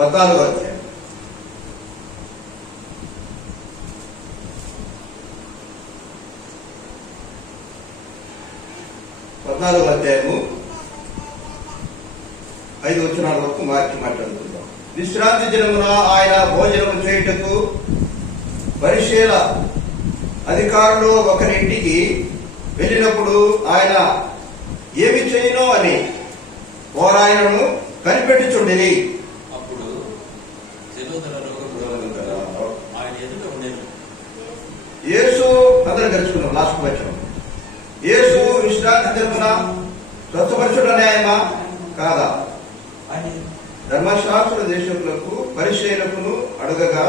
14వ అధ్యాయం. 14వ అధ్యాయము 5 వచనాల వరకు మార్చి మాట్లాడుకుందాం. విశ్రాంతి దినమున ఆయన భోజనం చేయుటకు పరిశీల అధికారులు ఒకరింటికి వెళ్ళినప్పుడు ఆయన ఏమి చేయనో అని వారాయనను కనిపెట్టుచుండిరి. అప్పుడు ఆయన ఎదుట ఉండేది. యేసు అందరం గెలుచుకున్నాం. లాస్ట్ వచనం. యేసు విశ్రాంతి దినమున స్వస్థపరచుట న్యాయమా కాదా? ధర్మశాస్త్ర దేశములకు పరిశీలకును అడగగా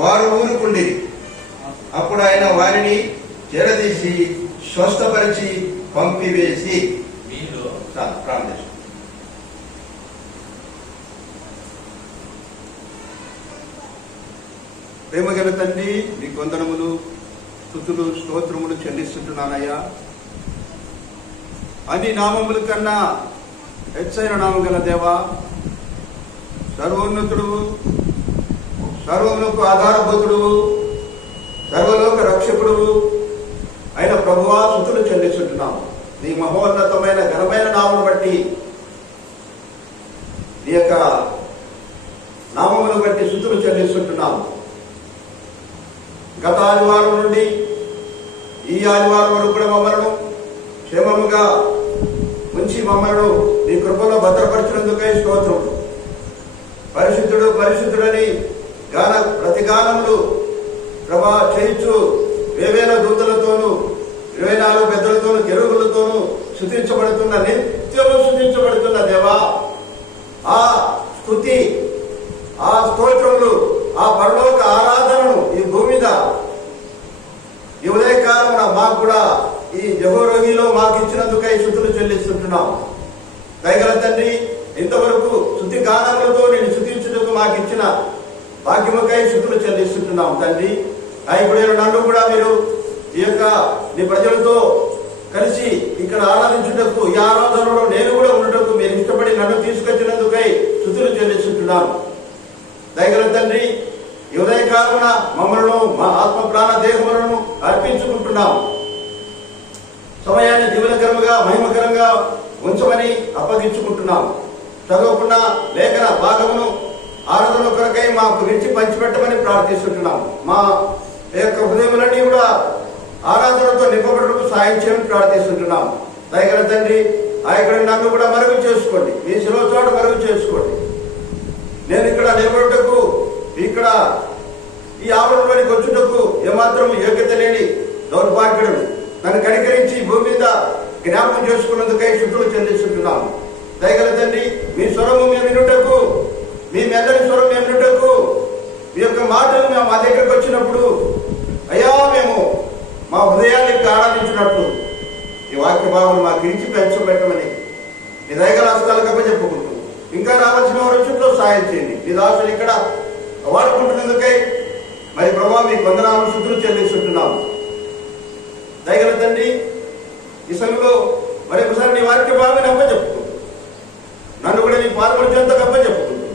వారు ఊరుకుండి. అప్పుడు ఆయన వారిని చేరదీసి స్వస్థపరిచి పంపివేసి ప్రార్థన. ప్రేమగల తండ్రి, మీకు వందనములు, స్తుతులు, స్తోత్రములు చెల్లిస్తుంటున్నానయ్యా. అన్ని నామముల కన్నా హెచ్చైన నామం గల దేవా, సర్వోన్నతుడు, సర్వములకు ఆధారభూతుడు, సర్వలోక రక్షకుడు అయిన ప్రభువా, స్తుతులు చెల్లిస్తుంటున్నాము. నీ మహోన్నతమైన ఘనమైన నామమును బట్టి, నీ యొక్క నామమును బట్టి స్తుతులు చెల్లిస్తుంటున్నాము. గత ఆదివారం నుండి ఈ ఆదివారం వరకు కూడా మమ్మలను క్షేమముగా ఉంచి మమ్మలను నీ కృపలో భద్రపరిచినందుకై స్తోత్రములు. పరిశుద్ధుడు పరిశుద్ధుడని ప్రతిగానములు ప్రభా చేయించు వేవేల దూతలతోనూ 24 పెద్దలతోనూ కెరూబులతోనూ స్తుతించబడుతున్న, నిత్యము స్తుతించబడుతున్న దేవా, ఆ స్తుతి, ఆ స్తోత్రములు, ఆ పరలోక ఆరాధనను ఈ భూమి మీద ఈ ఉదయకాలమున మాకు కూడా ఈ జహోరోగిలో మాకు ఇచ్చినందుకై స్తుతులు చెల్లిస్తుంటున్నాం. దయగల తండ్రి, ఇంతవరకు స్తుతి గానములతో నేను స్తుతించుటకు మాకు ఇచ్చిన భాగ్యముకై స్తుతులు చెల్లిస్తుంటున్నాం తండ్రి. ఇప్పుడు నన్ను కూడా మీరు ఈ యొక్క నీ ప్రజలతో కలిసి ఇక్కడ ఆరాధించుటకు, ఈ ఆరాధనలో నేను కూడా ఉండటకు మీరు ఇష్టపడి నన్ను తీసుకొచ్చినందుకై స్తుతులు చెల్లిస్తుంటున్నాను. దయగల తండ్రి, ఈ ఉదయకాలమున మమ్మలను, మా ఆత్మ ప్రాణ దేహములను అర్పించుకుంటున్నాం. సమయాన్ని దీవెనకరముగా మహిమకరంగా ఉంచమని అప్పగించుకుంటున్నాం. చదువుకున్న లేఖన భాగమును ఆరాధన కొరకై మాకు విడిచి పంచిపెట్టమని ప్రార్థిస్తుంటున్నాం. మా యొక్క హృదయములన్నీ కూడా ఆరాధనతో నింపబడటకు సాయం చేయమని ప్రార్థిస్తుంటున్నాం. దయగల తండ్రి, ఆ ఇక్కడ నన్ను కూడా మరుగు చేసుకోండి, మీ శిలువ చోట మరుగు చేసుకోండి. నేను ఇక్కడ నిలబడుటకు, ఇక్కడ ఈ ఆవరణలోనికి వచ్చుటకు ఏమాత్రం యోగ్యత లేని దౌర్భాగ్యుడు నన్ను కనికరించి భూమి మీద జ్ఞాపకం చేసుకున్నందుకై స్తుతులు చెల్లిస్తుంటున్నాము. దయగల తండ్రి, మీ స్వరము మేము వినుటకు, మీ మెదడి స్వరం మేము వినుటకు, మీ యొక్క మాటలు మేము మా దగ్గరకు వచ్చినప్పుడు అయ్యా మేము మా హృదయానికి ఆరాధించినట్టు ఈ వాక్య భావం మాకు ఇచ్చి పెంచబెట్టమని మీ దయగల హస్తాలకు అప్పచెప్పుకుంటూ ఇంకా రావాల్సిన వరుసలో సాయం చేయండి. మీ దాసులు ఇక్కడ వాడుకుంటున్నందుకై మరి ప్రభావ మీకు వందనాలు, స్తుతులు చెల్లిస్తుంటున్నాము. దయగల తండ్రి, ఈ సమయంలో మరొకసారి నీ వాక్య భావాన్ని అప్పచెప్పుకుంటూ నన్ను కూడా నీ పాల్గొనేంతకు అప్పచెప్పుకుంటూ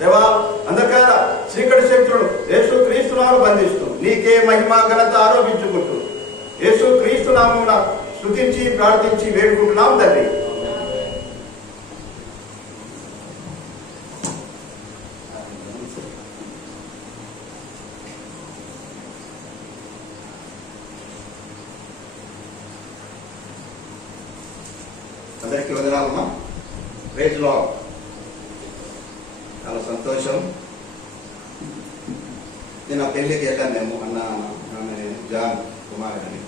దేవా, అంధకార చీకటి శక్తులను యేసు క్రీస్తు నామమున బంధిస్తూ నీకే మహిమ ఘనత ఆరోపించుకుంటూ యేసు క్రీస్తు నామమున స్తుతించి ప్రార్థించి వేడుకుంటున్నాం తండ్రి. అందరికీ వందనాలమ్మా. Praise lord. చాలా సంతోషం. నేను ఆ పెళ్లికి వెళ్ళాను. మేము జాన్ కుమార్ అని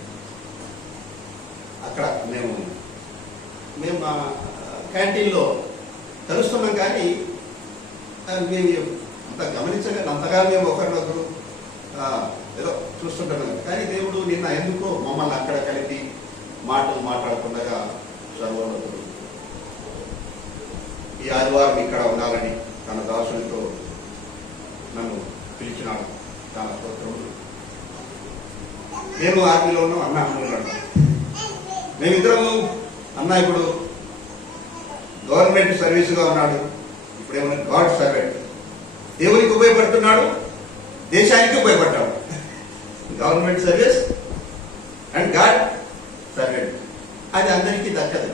అక్కడ మేము మా క్యాంటీన్లో కలుస్తున్నాం. కానీ మేము అంతగా మేము ఒకరినొకరు ఏదో చూస్తుంటున్నాం. కానీ దేవుడు నిన్న ఎందుకో మమ్మల్ని అక్కడ కలిపి మాటలు మాట్లాడుతుండగా సర్వోన్నతుడు ఈ ఆదివారం ఇక్కడ ఉండాలని తన దాసునితో నన్ను పిలిచినాడు. చాలా స్తోత్రములు. నేను ఆర్మీలో ఉన్నాం, అన్న ఆర్మీలో ఉన్నాం. మేమిద్దరము, అన్న ఇప్పుడు గవర్నమెంట్ సర్వీస్గా ఉన్నాడు, ఇప్పుడేమన్నా గాడ్ సర్వెంట్. దేవునికి ఉపయోగపడుతున్నాడు, దేశానికి ఉపయోగపడ్డాడు. Government service and God servant, అది అందరికీ దక్కదు.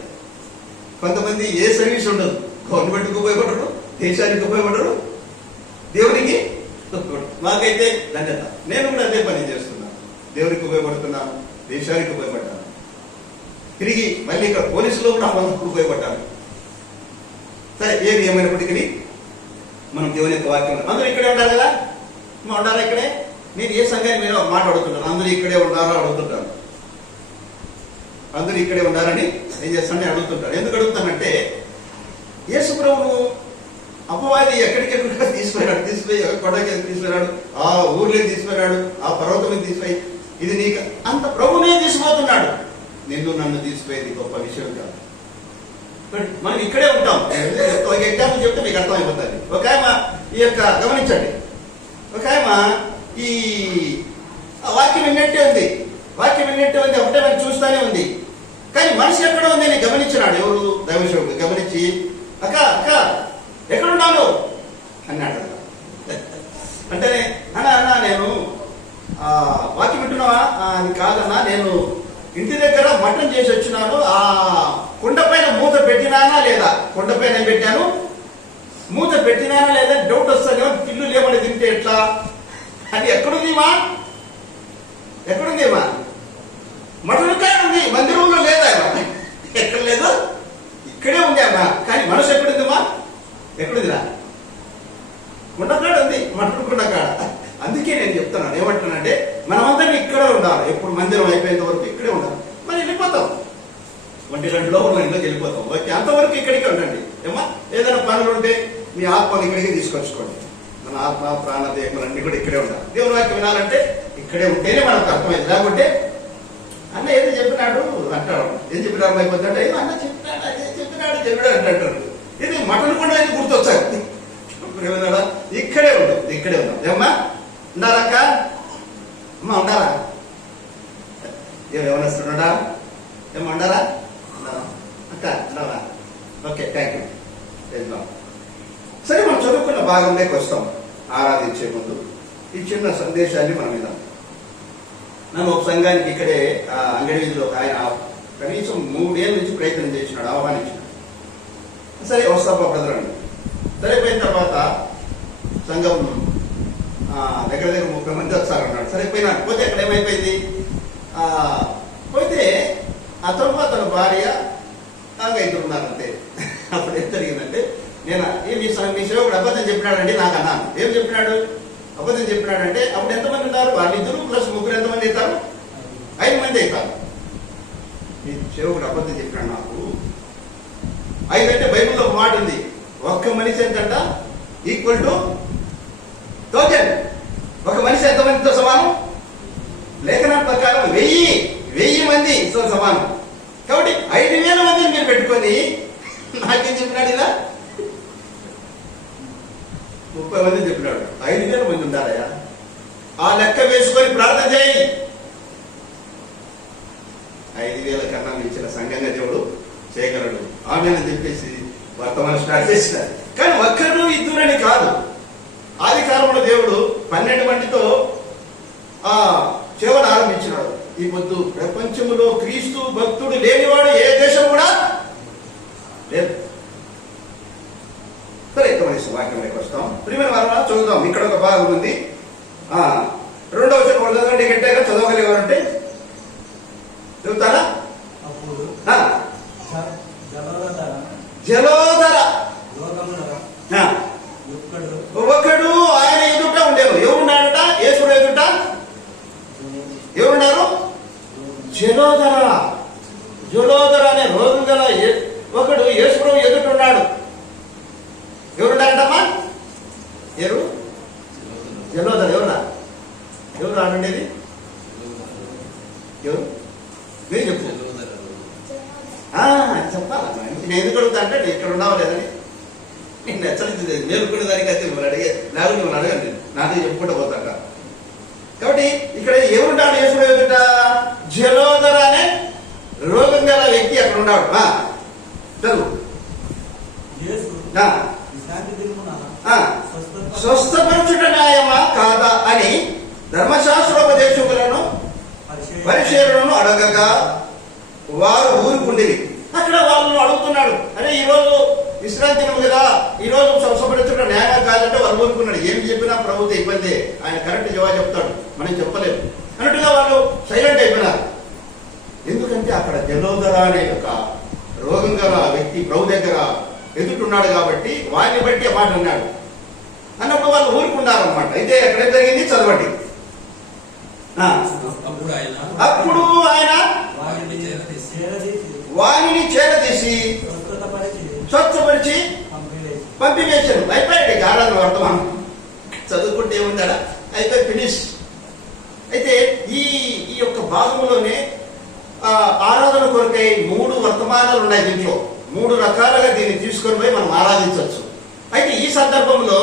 కొంతమంది ఏ సర్వీస్ ఉండదు, గవర్నమెంట్కి ఉపయోగపడరు, దేశానికి ఉపయోగపడరు, దేవునికి ఉపయోగపడరు. మాకైతే ధన్యత, నేను కూడా అదే పని చేస్తున్నాను. దేవునికి ఉపయోగపడుతున్నాను, దేశానికి ఉపయోగపడ్డాను, తిరిగి మళ్ళీ ఇక్కడ పోలీసులో కూడా మనకు ఉపయోగపడ్డాను. సరే, ఏది ఏమైనప్పటికీ మనం దేవుని యొక్క వాక్యం, అందరూ ఇక్కడే ఉండాలి కదా, ఉండాలా ఇక్కడే? నేను ఏ సంఘాన్ని మీరు మాట్లాడుతుంటాను, అందరూ ఇక్కడే ఉన్నారా అడుగుతుంటాను. అందరూ ఇక్కడే ఉన్నారని ఏం చేస్తానని అడుగుతుంటారు. ఎందుకు అడుగుతానంటే, యేసు ప్రభువు అపవాది ఎక్కడికెక్కడ తీసుకుపోయి కొండకి తీసుకుపోయాడు, ఆ ఊర్లోకి తీసుకుపోయాడు, ఆ పర్వతం మీద తీసుకుపోయి, ఇది నీకు అంత ప్రభునే తీసుకుపోతున్నాడు. నిన్ను నన్ను తీసుకుపోయేది గొప్ప విషయం కాదు. మనం ఇక్కడే ఉంటాం. ఒక ఎగ్జాంపుల్ చెప్తే మీకు అర్థమైపోతుంది. ఒక ఆమె ఈ యొక్క గమనించండి, ఒక ఆమె ఈ వాక్యం విన్నట్టే ఉంది, ఒకటే మనం చూస్తానే ఉంది. కానీ మనిషి ఎక్కడ ఉంది అని గమనించినాడు. ఎవరు? దైవసేవకుడు గమనించి, అక్క అక్క ఎక్కడున్నాను అన్నాడు. అంటేనే అన్నా నేను వాక్యం వింటున్నావా? అది కాదన్నా, నేను ఇంటి దగ్గర మటన్ చేసి వచ్చినాను, ఆ కుండ పైన మూత పెట్టినానా లేదా, కుండ పైన పెట్టాను, మూత పెట్టినానా లేదా డౌట్ వస్తానేమో, పిల్లు లేమని తింటే ఎట్లా అది. ఎక్కడుందిమా మటన్ కాడ ఉంది, మందిరంలో లేదా? ఎక్కడ లేదు, ఇక్కడే ఉంది అమ్మా. కానీ మనసు ఎక్కడుందిమా? ఎక్కడుందిరా? కుండకాడ ఉంది, మటన్ కుండకాడ. అందుకే నేను చెప్తున్నాను, ఏమంటున్నానంటే మనమందరం ఇక్కడే ఉండాలి. ఎప్పుడు మందిరం అయిపోయేంత వరకు ఇక్కడే ఉండాలి. మరి వెళ్ళిపోతాం, 1 గంట లోపల ఇంట్లోకి వెళ్ళిపోతాం. ఓకే, అంతవరకు ఇక్కడికే ఉండండి. ఏమా ఏదైనా పనులు ఉంటే మీ ఆత్మను ఇక్కడికి తీసుకొచ్చుకోండి. మన ఆత్మ ప్రాణ దేహములు అన్ని కూడా ఇక్కడే ఉండాలి. దేవుని వాక్యం వినాలంటే ఇక్కడే ఉంటేనే మనకు అర్థమైంది. లేకుంటే అన్న ఏదో చెప్పినాడు అంటాడు, ఏం చెప్పినాడు అయిపోతుంటే అన్న చెప్పినాడు అంటాడు. ఇది మటన్ కూడా ఇది గుర్తొచ్చాడు. ఇక్కడే ఉందాం. ఏమ్మా ఉండాలక్క? అమ్మ ఉండాలా? ఏమైనా వస్తున్నాడా? ఏమో ఉండాలా? అక్క ఉండాలా? Okay, thank you. వెళ్దాం. సరే, మనం చదువుకున్న భాగంలోకి వస్తాం. ఆరాధించే ముందు ఈ చిన్న సందేశాన్ని మనం విధాం. నన్ను ఒక సంఘానికి ఇక్కడే అంగడి వీధిలో ఆయన కనీసం 3 ఏళ్ళ నుంచి ప్రయత్నం చేసినాడు, ఆహ్వానించినాడు. సరే వస్తాపా బ్రదర్ అండి. సరిపోయిన తర్వాత సంఘం దగ్గర 30 మంది ఒకసారి ఉన్నాడు. సరిపోయినాడు. పోతే అక్కడ ఏమైపోయింది, పోతే అతను భార్య ఇంకా 2 ఉన్నారు అంతే. అప్పుడు ఏం జరిగిందంటే, నేను మీ సేవకుడు అబద్ధం చెప్పినాడండి నాకు అన్నాను. ఏం చెప్పినాడు? అబద్ధం చెప్పినాడంటే, అప్పుడు ఎంతమంది ఉన్నారు? వాళ్ళిద్దరు ప్లస్ 3 ఎంతమంది అవుతారు? 5 మంది అవుతారు. మీ సేవకుడు అబద్ధం చెప్పినాడు నాకు. 5 అంటే బైబిల్లో ఒక మాట ఉంది, ఒక్క మనిషి ఎంతంట ఈక్వల్ టు 1000. ఒక మనిషి ఎంతమందితో సమానం? లేఖనం ప్రకారం 1000 మందితో సమానం. కాబట్టి 5000 మందిని మీరు పెట్టుకొని నాకేం చెప్పినాడు? ఇలా 30 మంది చెప్పినాడు. 5000 మంది ఉండాలయా? ఆ లెక్క వేసుకొని ప్రార్థన చేయి. 5000 కన్నా మించిన సంఘంగా దేవుడు చేయగలడు. ఆమెను చెప్పేసి వర్తమానం స్టార్ట్ చేసినారు. కానీ 1 2 అని కాదు. ఆది కాలంలో దేవుడు 12 మందితో సేవను ఆరంభించినాడు. ఈ పొద్దు ప్రపంచంలో క్రీస్తు భక్తుడు లేనివాడు ఏ దేశం కూడా లేదు. సరే, వాక్యంలోకి వస్తాం. ప్రియమైన వారమా, చదువుదాం. ఇక్కడ ఒక భాగం ఉంది. 2వ వచనం చదవండి గట్టిగా. చదవగలిగారంటే చదువుతారా? జలోదర ఒకడు ఆయన ఎదుట ఉండేను. ఎవరున్నాడట? యేసుడు ఎదుట ఎవరున్నారు? జలోదర అనే రోగం గల ఒకడు యేసుడు ఎదుట ఉన్నాడు. ఎవరున్నారటమ్మా? జలోదర. ఎవరు ఆడుండేది? ఎవరు? మీరు చెప్పు. చెప్పాలా? నేను ఎందుకు అడుగుతా అంటే నేను ఇక్కడ ఉన్నావా లేదని నేను హెచ్చరించలేదు. నేర్చుకునే దానికి అయితే మిమ్మల్ని అడిగే, లేకపోతే మిమ్మల్ని అడగండి, నాతో చెప్పుకుంటూ పోతాక. కాబట్టి ఇక్కడ ఎవరుంటాడు? యేసుడు ఎదుట జలోదర అనే రోగం గల వ్యక్తి అక్కడ ఉన్నాడు. చదువు. ఆ, విశ్రాంతి దినమున ఆ, స్వస్థపరచుట న్యాయమా కాదా అని ధర్మశాస్త్రోపదేశకులను పరిశీలనను అడగగా వారు ఊరుకుండేది. అక్కడ వాళ్ళను అడుగుతున్నాడు, అరే ఈ రోజు విశ్రాంతి దినం కదా, ఈ రోజు స్వస్థపరచుట న్యాయమా కాదంటే వాళ్ళు ఊరుకున్నాడు. ఏం చెప్పినా ప్రభుత్వ ఇబ్బంది, ఆయన కరెక్ట్ జవాబు చెప్తాడు, మనం చెప్పలేము అన్నట్టుగా వాళ్ళు సైలెంట్ అయిపోయినారు. ఎందుకంటే అక్కడ జలోదర అనే ఒక రోగం గల వ్యక్తి ప్రభు దగ్గర ఎదుటున్నాడు కాబట్టి వారిని బట్టి ఆ మాట అన్నాడు. అన్నప్పుడు వాళ్ళు ఊరుకున్నారన్నమాట. అయితే ఎక్కడ జరిగింది చదవండి. అప్పుడు ఆయన వారిని చేరదీసి స్వచ్ఛపరిచి పంపివేశారు. అయిపోయాడు ఆరాధన వర్తమానం. చదువుకుంటే ఏముంటారా, అయిపోయి ఫినిష్. అయితే ఈ యొక్క భాగంలోనే ఆరాధన కొరకై 3 వర్తమానాలు ఉన్నాయి. దీంట్లో 3 రకాలుగా దీన్ని తీసుకొని పోయి మనం ఆరాధించవచ్చు. అయితే ఈ సందర్భంలో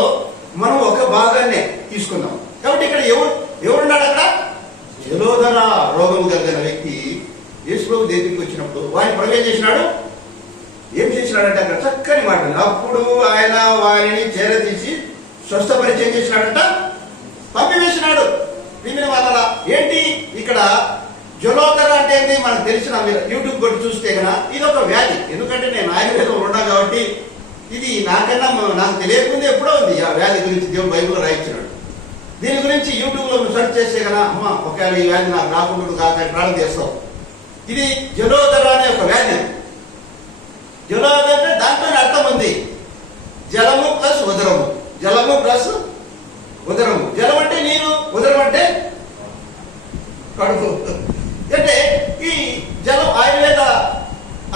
మనం ఒక భాగాన్నే తీసుకుందాం. కాబట్టి ఇక్కడ ఎవరున్నాడు? అక్కడ జలోదర రోగం కలిగిన వ్యక్తి యేసుప్రభు దగ్గరికి వచ్చినప్పుడు వారిని ప్రవేశం చేసినాడు. ఏం చేసినాడంటే అక్కడ చక్కని మాట, అప్పుడు ఆయన వారిని చేరదీసి స్వస్థపరిచయం చేసినాడంట, పంపివేసినాడు. దీని వల్ల ఏంటి ఇక్కడ జలోదర అంటే ఏంటి మనకు తెలిసిన, మీరు యూట్యూబ్ కొట్టి చూస్తే కన్నా ఇది ఒక వ్యాధి. ఎందుకంటే నేను ఆయుర్వేదం ఉన్నా కాబట్టి ఇది నాకన్నా నాకు తెలియకుండా ఎప్పుడో ఉంది ఆ వ్యాధి గురించి. దేవుడు బైబిల్లో రాయించినాడు. దీని గురించి యూట్యూబ్ లో సెర్చ్ చేస్తే కన్నా అమ్మ ఒకవేళ ఈ వ్యాధి నాకు రాకుండా కాక ప్రాణం చేస్తావు. ఇది జలోదర అనే ఒక వ్యాధి. జలోదర అంటే దాంట్లోనే అర్థం ఉంది, జలము ప్లస్ ఉదరము, జలము ప్లస్ ఉదరము. జలం అంటే నీరు, ఉదరం అంటే కడుపు. అంటే ఈ జలం ఆయుర్వేద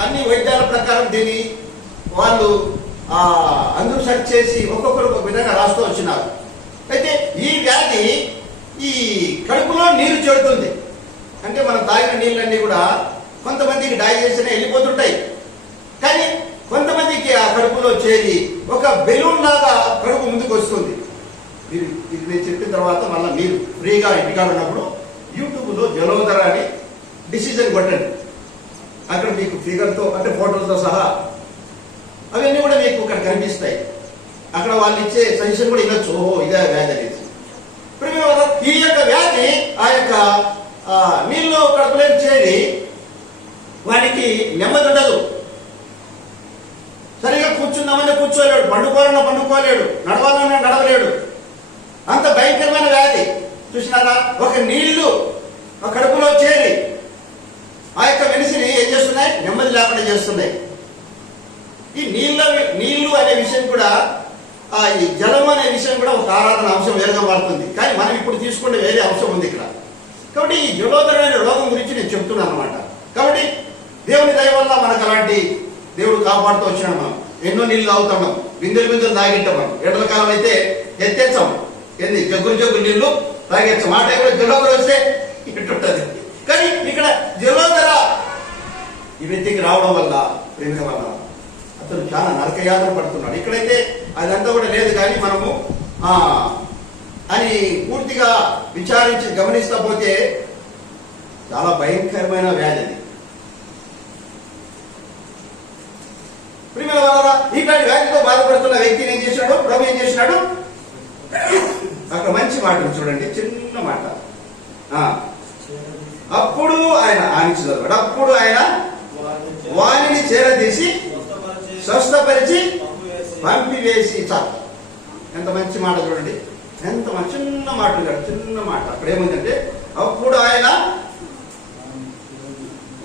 అన్ని వైద్యాల ప్రకారం దీన్ని వాళ్ళు అందరూ సెర్చ్ చేసి ఒక్కొక్కరు ఒక విధంగా రాస్తూ వచ్చినారు. అయితే ఈ వ్యాధి ఈ కడుపులో నీరు చేరుతుంది. అంటే మనం తాగిన నీళ్ళన్నీ కూడా కొంతమందికి డైజెషన్ వెళ్ళిపోతుంటాయి, కానీ కొంతమందికి ఆ కడుపులో చేరి ఒక బెలూన్ లాగా కడుపు ముందుకు వస్తుంది. మీరు ఇది నేను చెప్పిన తర్వాత మళ్ళీ మీరు ఫ్రీగా ఇంటికాడ ఉన్నప్పుడు యూట్యూబ్లో జలోదర అని డిసిజన్ కొట్టండి. అక్కడ మీకు ఫిగర్తో అంటే ఫోటోలతో సహా అవన్నీ కూడా మీకు ఇక్కడ కనిపిస్తాయి. అక్కడ వాళ్ళు ఇచ్చే సజెషన్ కూడా వినొచ్చు, ఓహో ఇదే వ్యాధి అనేది. ఈ యొక్క వ్యాధి ఆ యొక్క నీళ్ళు కడుపులో చేరి వానికి నెమ్మది ఉండదు. సరిగా కూర్చుందామని కూర్చోలేడు, పండుకోవాలన్నా పండుకోలేడు, నడవాలన్నా నడవలేడు. అంత భయంకరమైన వ్యాధి. చూసినారా, ఒక నీళ్లు ఆ కడుపులో చేరి ఆ యొక్క వెనిసిని ఏం చేస్తున్నాయి, నెమ్మది లేకుండా చేస్తున్నాయి. ఈ నీళ్లు అనే విషయం కూడా, ఈ జలం అనే విషయం కూడా ఒక ఆరాధన అంశం వేరుగా మారుతుంది. కానీ మనం ఇప్పుడు తీసుకునే వేరే అంశం ఉంది ఇక్కడ. కాబట్టి ఈ జలోదర అనే రోగం గురించి నేను చెప్తున్నాను అనమాట. కాబట్టి దేవుని దయ వల్ల మనకు అలాంటి దేవుడు కాపాడుతూ వచ్చినాడు. మనం ఎన్నో నీళ్లు తాగుతున్నాం, బిందెలు తాగింటాం. మనం ఎండల కాలం అయితే ఎత్తేచ్చాం, ఏంది జగ్గులు నీళ్లు తాగేచ్చాం. ఆ టైంలో జలోదర వస్తే ఇటుంటది. కానీ ఇక్కడ జలోదర ఈ వ్యక్తికి రావడం వల్ల ప్రేమ వల్ల అతను చాలా నరకయాత్ర పడుతున్నాడు. ఇక్కడైతే అదంతా కూడా లేదు, కానీ మనము అని పూర్తిగా విచారించి గమనిస్తా పోతే చాలా భయంకరమైన వ్యాధి అది. ప్రియమైన వాళ్ళ ఇట్లాంటి వ్యాధితో బాధపడుతున్న వ్యక్తిని ఏం చేసినాడు, ప్రభు ఏం చేసినాడు, అక్కడ మంచి మాట చూడండి, చిన్న మాట. అప్పుడు ఆయన ఆనించదు, అప్పుడు ఆయన వారిని చేరదీసి స్వస్థపరిచి పంపివేసి. చాలు, ఎంత మంచి మాట చూడండి, ఎంత చిన్న మాట, చిన్న మాట. అక్కడ ఏముందంటే అప్పుడు ఆయన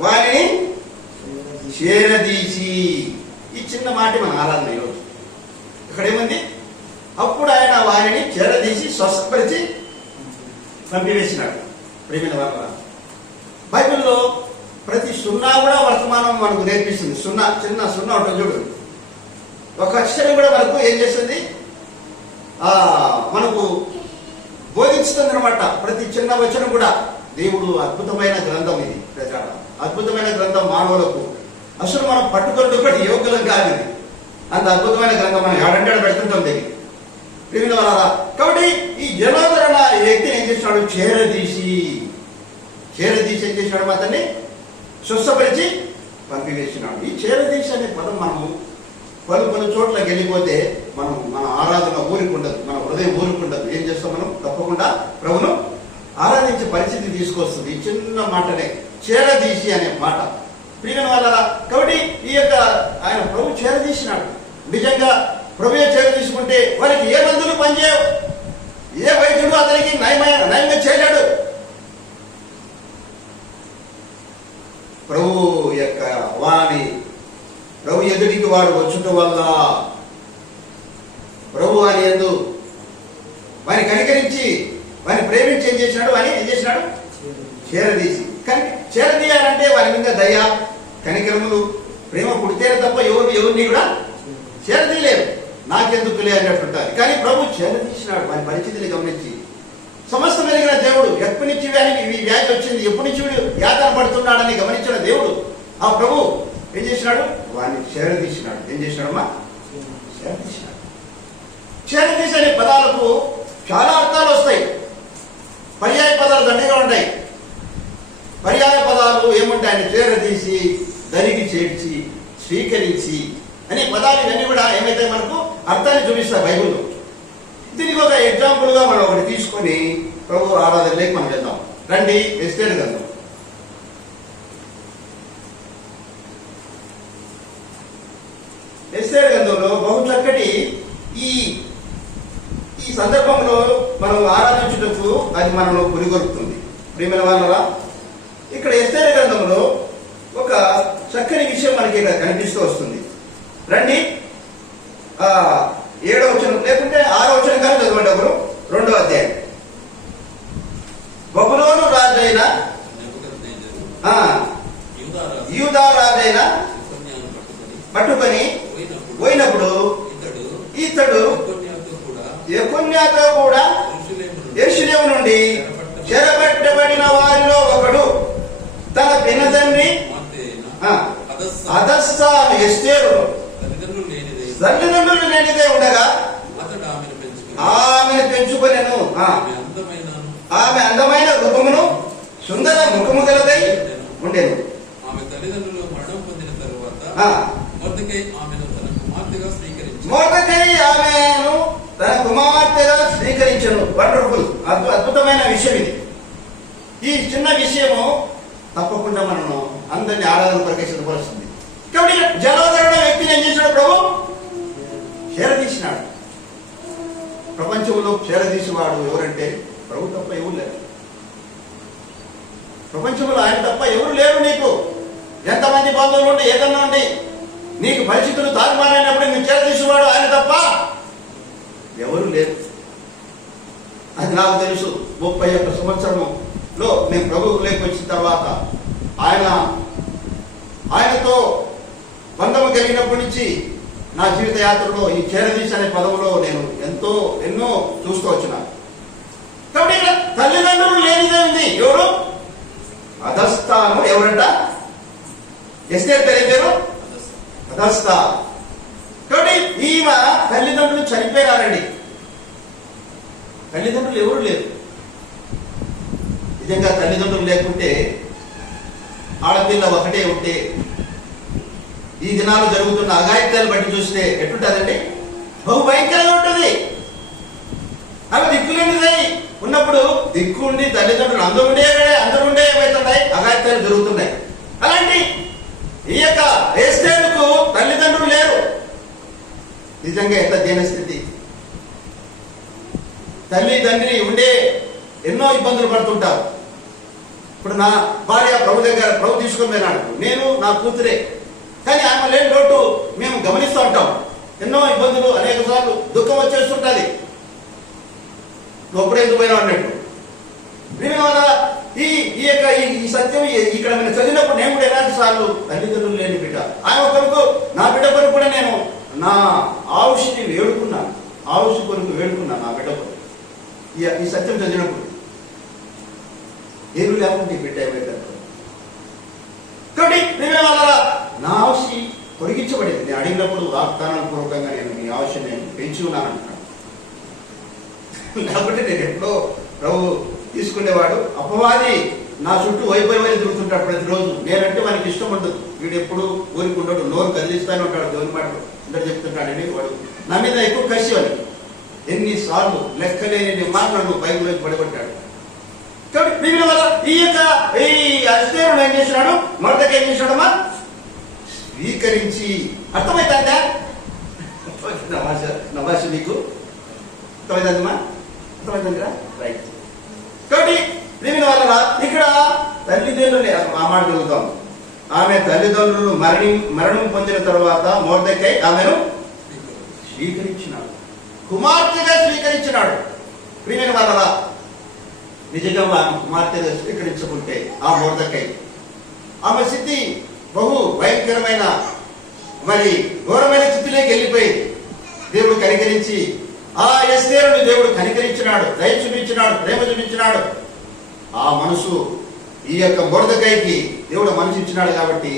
వారిని చేరదీసి. ఈ చిన్న మాట మన ఆరాధన ఈరోజు. ఇక్కడ ఏముంది, అప్పుడు ఆయన వారిని చేరదీసి స్వస్థపరిచి పంపివేసినాడు. ప్రేమైన వాళ్ళ బైబిల్లో ప్రతి సున్నా కూడా వర్తమానం మనకు నేర్పిస్తుంది. సున్నా, చిన్న సున్నా ఉంటుంది చూడు, ఒక అక్షరం కూడా మనకు ఏం చేస్తుంది, మనకు బోధిస్తుంది అనమాట. ప్రతి చిన్న వచనం కూడా దేవుడు అద్భుతమైన గ్రంథం ఇది, అద్భుతమైన గ్రంథం మానవులకు. అసలు మనం పట్టుకొట్టు కూడా యోగ్యులం కాదు ఇది. అంత అద్భుతమైన గ్రంథం మనం ఏడంటాడు పెడుతుంటాం దగ్గర ప్రేమిన వాళ్ళ. కాబట్టి ఈ జలోదరణ ఈ వ్యక్తిని ఏం చేసినాడు, చేరదీసి ఏం చేసినాడు, అతన్ని స్వస్థపరిచి పంపివేసినాడు. ఈ చేరదీసి అనే పదం మనము పలు చోట్లకి వెళ్ళిపోతే మన ఆరాధన ఊరుకుండదు, మన హృదయం ఊరుకుండదు. ఏం చేస్తాం మనం? తప్పకుండా ప్రభును ఆరాధించే పరిస్థితి తీసుకొస్తుంది. ఈ చిన్న మాటనే చేరదీసి అనే మాట. ప్రియమైన వాళ్ళరా, కాబట్టి ఈ యొక్క ఆయన ప్రభు చేరదీసినాడు. నిజంగా ప్రభుయే చేరదీసుకుంటే వారికి ఏ మందులు పనిచేయవు, ఏ వైద్యుడు అతనికి నయంగా చేయలేడు. ప్రభు యొక్క వాణి ప్రభు ఎదుటికి వాడు వచ్చుట వల్ల ప్రభు వాని యందు వాని కనికరించి వాని ప్రేమించి ఏం చేసినాడు? చేరదీసి. కానీ చేరదీయాలంటే వారి మీద దయ కనికరములు ప్రేమ పుడితేనే తప్ప ఎవరిని కూడా చేరదీయలేరు. నాకెందుకులే అన్నట్టుంటారు. కానీ ప్రభు చేరదీసినాడు వారి పరిస్థితిని గమనించి. సమస్తం కలిగిన దేవుడు ఎప్పటి నుంచి వ్యాధి వచ్చింది, ఎప్పటి నుంచి యాతన పడుతున్నాడని గమనించిన దేవుడు ఆ ప్రభు ఏం చేసినాడు? వాడిని చేరదీసినాడు. ఏం చేసినాడమ్మా? చేరదీసినాడు. చేరదీసి అనే పదాలకు చాలా అర్థాలు వస్తాయి. పర్యాయ పదాలు దండిగా ఉంటాయి. పర్యాయ పదాలు ఏముంటాయని చేరదీసి, దరికి చేర్చి, స్వీకరించి అనే పదాలు ఇవన్నీ కూడా ఏమైతే మనకు అర్థాన్ని చూపిస్తాయి బైబిల్లో. దీనికి ఒక ఎగ్జాంపుల్ గా మనం ఒకటి తీసుకొని ప్రభు ఆరాధనలోకి మనం వెళ్దాం. రండి, ఎస్తేరు గ్రంథం. ఎస్తేరు గ్రంథంలో బహు చక్కటి ఈ సందర్భంలో మనం ఆరాధించుటకు అది మనలో పురిగొలుపుతుంది. ప్రియమైన వాళ్ళరా, ఇక్కడ ఎస్తేరు గ్రంథంలో ఒక చక్కని విషయం మనకి ఇక్కడ కనిపిస్తూ వస్తుంది. రండి, 7వ వచనం లేకుంటే 6వ వచనం కానీ చదవండి. ఒకరు 2వ అధ్యాయం. బబులోను రాజైన యూదా రాజైన పట్టుకొని పోయినప్పుడు ఇతడు యెకొన్యాతో కూడా యెరూషలేము నుండి చెరబెట్టబడిన వారిలో ఒకడు తన పినతండ్రి హదస్సా ఎస్తేరు తల్లిదండ్రులు లేనిదే ఉండగా ఆమెను పెంచుకొనెను. ఆమె అందమైన రూపమును సుందర ముఖము గలదై ఉండెను. ఆమె తల్లిదండ్రులు మరణం పొందిన తరువాత మొర్దెకై ఆమెను తన కుమార్తెగా స్వీకరించెను. వండర్ఫుల్, అద్భుతమైన విషయం ఇది. ఈ చిన్న విషయము తప్పకుండా మనము అందరినీ ఆరాధన కొరకే సిద్ధపరుస్తుంది. కాబట్టి జలవధరణ వ్యక్తిని ఏం చేసినాడు? ప్రభు చేరదీసినాడు. ప్రపంచంలో చేరదీసేవాడు ఎవరంటే ప్రభు తప్ప ఎవరు లేరు. ప్రపంచంలో ఆయన తప్ప ఎవరు లేరు. నీకు ఎంతమంది బంధువులు ఉండి ఏదన్నా ఉండి నీకు పరిస్థితులు తారుమారైనప్పుడు నువ్వు చేరదీసేవాడు ఆయన తప్ప ఎవరు లేరు. అది నాకు తెలుసు. 31 సంవత్సరంలో నేను ప్రభువులోకి వచ్చిన తర్వాత ఆయనతో బంధము కలిగినప్పటి నుంచి నా జీవిత యాత్రలో ఈ చేరదీసి అనే పదములో నేను ఎన్నో చూస్తూ వచ్చినాను. కాబట్టి ఇక్కడ తల్లిదండ్రులు లేనిదే ఉంది. ఎవరు? అధస్థాను. ఎవరంట? ఎస్తేరు పేరు అధస్థా. కాబట్టి ఈమె తల్లిదండ్రులు చనిపోయారండి. తల్లిదండ్రులు ఎవరు లేరు. నిజంగా తల్లిదండ్రులు లేకుంటే ఆడపిల్ల ఒకటే ఉంటే ఈ దినాలు జరుగుతున్న అఘాయిత్యాలు బట్టి చూస్తే ఎట్టుంటుందండి? బహు భయంకరంగా ఉంటుంది. అవి దిక్కులేనిదై ఉన్నప్పుడు దిక్కు ఉండి తల్లిదండ్రులు అందరూ ఉండే ఏమవుతున్నాయి? అఘాయిత్యాలు జరుగుతున్నాయి. అలాంటి ఈ యొక్క ఎస్తేరుకు తల్లిదండ్రులు లేరు. నిజంగా ఎంత దీనస్థితి. తల్లి తండ్రి ఉండే ఎన్నో ఇబ్బందులు పడుతుంటారు. ఇప్పుడు నా భార్య ప్రభు తీసుకొని పోయినాడు, నేను నా కూతురే. కానీ ఆమె లేని లోటు మేము గమనిస్తూ ఉంటాం. ఎన్నో ఇబ్బందులు, అనేక సార్లు దుఃఖం వచ్చేస్తుంటుంది. నువ్వు ఎందుకు పోయినా అన్నట్టు. ఈ యొక్క ఈ సత్యం ఇక్కడ నేను చదివినప్పుడు నేను కూడా ఎలాంటి సార్లు తల్లిదండ్రులు లేని బిడ్డ. ఆయన కొరకు నా బిడ్డ కొరకు కూడా నేను నా ఆవుషిని వేడుకున్నాను. ఆవుషి కొరకు వేడుకున్నాను నా బిడ్డ కొరకు. ఈ సత్యం చదివినప్పుడు ఏమి లేకుండా ఈ బిడ్డ ఏమైతే కాబట్టి నా ఆవుషి పొడిగించబడింది. నేను అడిగినప్పుడు వాగ్దానం పూర్వకంగా నేను మీ ఆవుషిని నేను పెంచి ఉన్నాను అంటున్నాను. కాబట్టి నేను ఎప్పుడో ప్రభు తీసుకునేవాడు. అపవాది నా చుట్టూ వైపోయి తిరుగుతుంటాడు ప్రతిరోజు. నేనంటే మనకి ఇష్టం ఉండదు. వీడు ఎప్పుడు ఊరికి ఉండడు, నోరు కదిలిస్తానే ఉంటాడు, దేవుని మాట అందరు చెప్తుంటాడండి. వాడు నా మీద ఎక్కువ కసి అని ఎన్నిసార్లు లెక్కలేని మాటలు బైబిల్లోకి పడగొట్టాడు. కాబట్టి దీని వల్ల ఈ అస్తేరుడు ఏం చేసినాడు, మొదటగా ఏం చేసినాడమ్మా, స్వీకరించి. అర్థమవుతుందా నా భాష మీకు అర్థమవుతుందమ్మా? అర్థమవుతుందిరా? రైట్. కాబట్టి దీని వల్ల ఇక్కడ తల్లిదండ్రులు ఆ మాట చదువుతాం. ఆమె తల్లిదండ్రులు మరణం పొందిన తర్వాత మొర్దెకై ఆమెను స్వీకరించినాడు, కుమార్తెగా స్వీకరించినాడు. ప్రియమైన వాళ్ళ నిజంగా ఆమె కుమార్తెగా స్వీకరించుకుంటే ఆ మొర్దెకై ఆమె స్థితి బహు భయంకరమైన మరి ఘోరమైన స్థితిలోకి వెళ్ళిపోయి దేవుడు కనికరించి ఆ ఎస్తేరుని దేవుడు కనికరించినాడు, దయ చూపించినాడు, ప్రేమ చూపించినాడు. ఆ మనసు ఈ యొక్క మొర్దెకైకి దేవుడు మనసు ఇచ్చినాడు కాబట్టి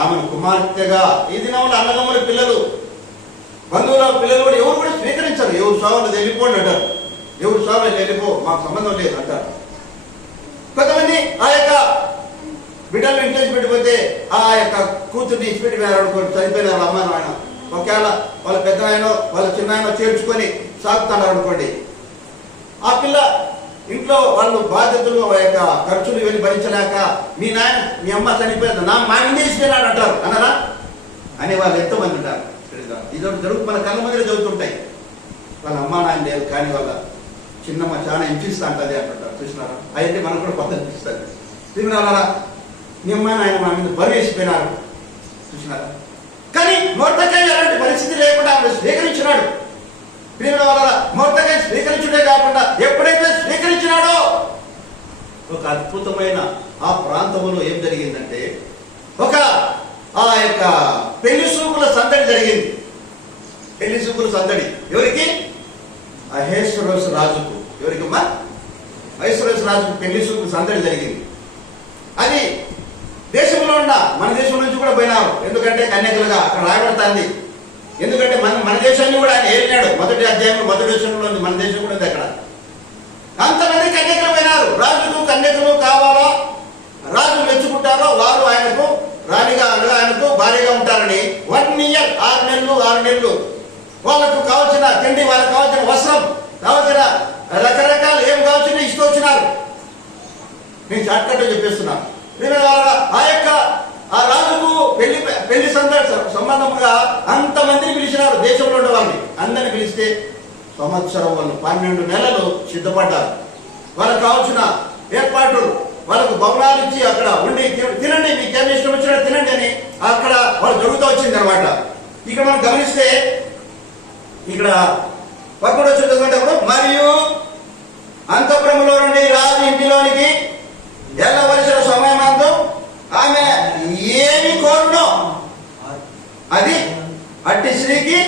ఆమెను కుమార్తెగా ఈ దినంలో అన్నదమ్ముల పిల్లలు, బంధువుల పిల్లలు కూడా ఎవరు కూడా స్వీకరించారు. ఎవరు స్వామి వెళ్ళిపోండి అంటారు, ఎవరు స్వామి వెళ్ళిపో, మాకు సంబంధం లేదు అంటారు. కొంతమంది ఆ యొక్క బిడ్డలను ఇంట్లో పెట్టిపోతే ఆ యొక్క కూతుర్ని ఇచ్చిపెట్టి వేయాలనుకోండి, చనిపోయినారు అమ్మ నాయన, ఒకవేళ వాళ్ళ పెద్ద ఆయన వాళ్ళ చిన్న ఆయన చేర్చుకొని సాగుతున్నారు అనుకోండి. ఆ పిల్ల ఇంట్లో వాళ్ళు బాధ్యతలు ఆ యొక్క ఖర్చులు ఇవన్నీ భరించలేక మీ నాయన మీ అమ్మ చనిపోయింది, మా ఇంటి ఇచ్చిపోయినాడు అంటారు అన్నారా అని వాళ్ళు ఎంతో మంది ఉంటారు. ఇది జరుగు మన కళ్ళ ముందర జరుగుతుంటాయి. వాళ్ళ అమ్మ నాయన లేరు కానీ వాళ్ళ చిన్నమ్మ చాలా హింసిస్తా అంటది అంటుంటారు. చూసినారా? అయితే మనకు కూడా కొత్త అనిపిస్తుంది. తిరిగినారా మీ అమ్మ నాయన మా మీద బరువు వేసిపోయినారు. చూసినారా? కానీ మొర్దెకై అలాంటి పరిస్థితి లేకుండా ఆమె స్వీకరించినాడు. ప్రియమైన వాళ్ళ మొర్దెకై స్వీకరించుడే కాకుండా ఎప్పుడైతే స్వీకరించినాడో ఒక అద్భుతమైన ఆ ప్రాంతంలో ఏం జరిగిందంటే ఒక ఆ యొక్క పెళ్లి సూపుల సందడి జరిగింది. పెళ్లి సూపుల సందడి ఎవరికి? అహేశ్వరోస్ రాజుకు. ఎవరికమ్మా? అహేశ్వరోస్ రాజుకు పెళ్లి సూపుల సందడి జరిగింది. అది దేశంలో ఉన్న మన దేశం నుంచి కూడా పోయినారు. ఎందుకంటే కన్యకలుగా అక్కడ రాయబడుతుంది. ఎందుకంటే మన దేశాన్ని కూడా ఆయన ఏలినాడు. మొదటి అధ్యాయంలో మొదటి దేశంలో ఉంది, మన దేశం కూడా ఉంది. అక్కడ అంతమంది కన్యకలు పోయినారు. రాజులు కన్యకలు కావాలా, రాజు మెచ్చుకుంటారో వారు ఆయనకు రాణిగా అనగా ఆయనకు భార్యగా ఉంటారని 1 year 6 నెలలు వాళ్ళకు కావాల్సిన తిండి, వాళ్ళకు కావాల్సిన వస్త్రం, కావాల్సిన రకరకాలు ఏం కావాల్సిన ఇష్టొచ్చినారు. నేను షార్ట్ కట్ చెప్పేస్తున్నాను. ఆ యొక్క ఆ రాజుకు పెళ్లి సంబంధముగా అంతమందిని పిలిచినారు. దేశంలో ఉండే వాళ్ళని అందరిని పిలిస్తే సంవత్సరం వాళ్ళు 12 నెలలు సిద్ధపడ్డారు. వాళ్ళకు కావాల్సిన ఏర్పాట్లు, వాళ్ళకు భవనాలు ఇచ్చి అక్కడ ఉండి తినండి, మీకేమి ఇష్టం వచ్చినా తినండి అని అక్కడ వాళ్ళు జరుగుతూ వచ్చింది అనమాట. ఇక్కడ మనం గమనిస్తే ఇక్కడ 11 చదువుకునేటప్పుడు మరియు అంతఃపురములో నుండి రాజు ఇంటిలోనికి వెళ్ళవలసిన సమయమందు ఆమె ఏమి కోరునో అది అట్టి స్త్రీకి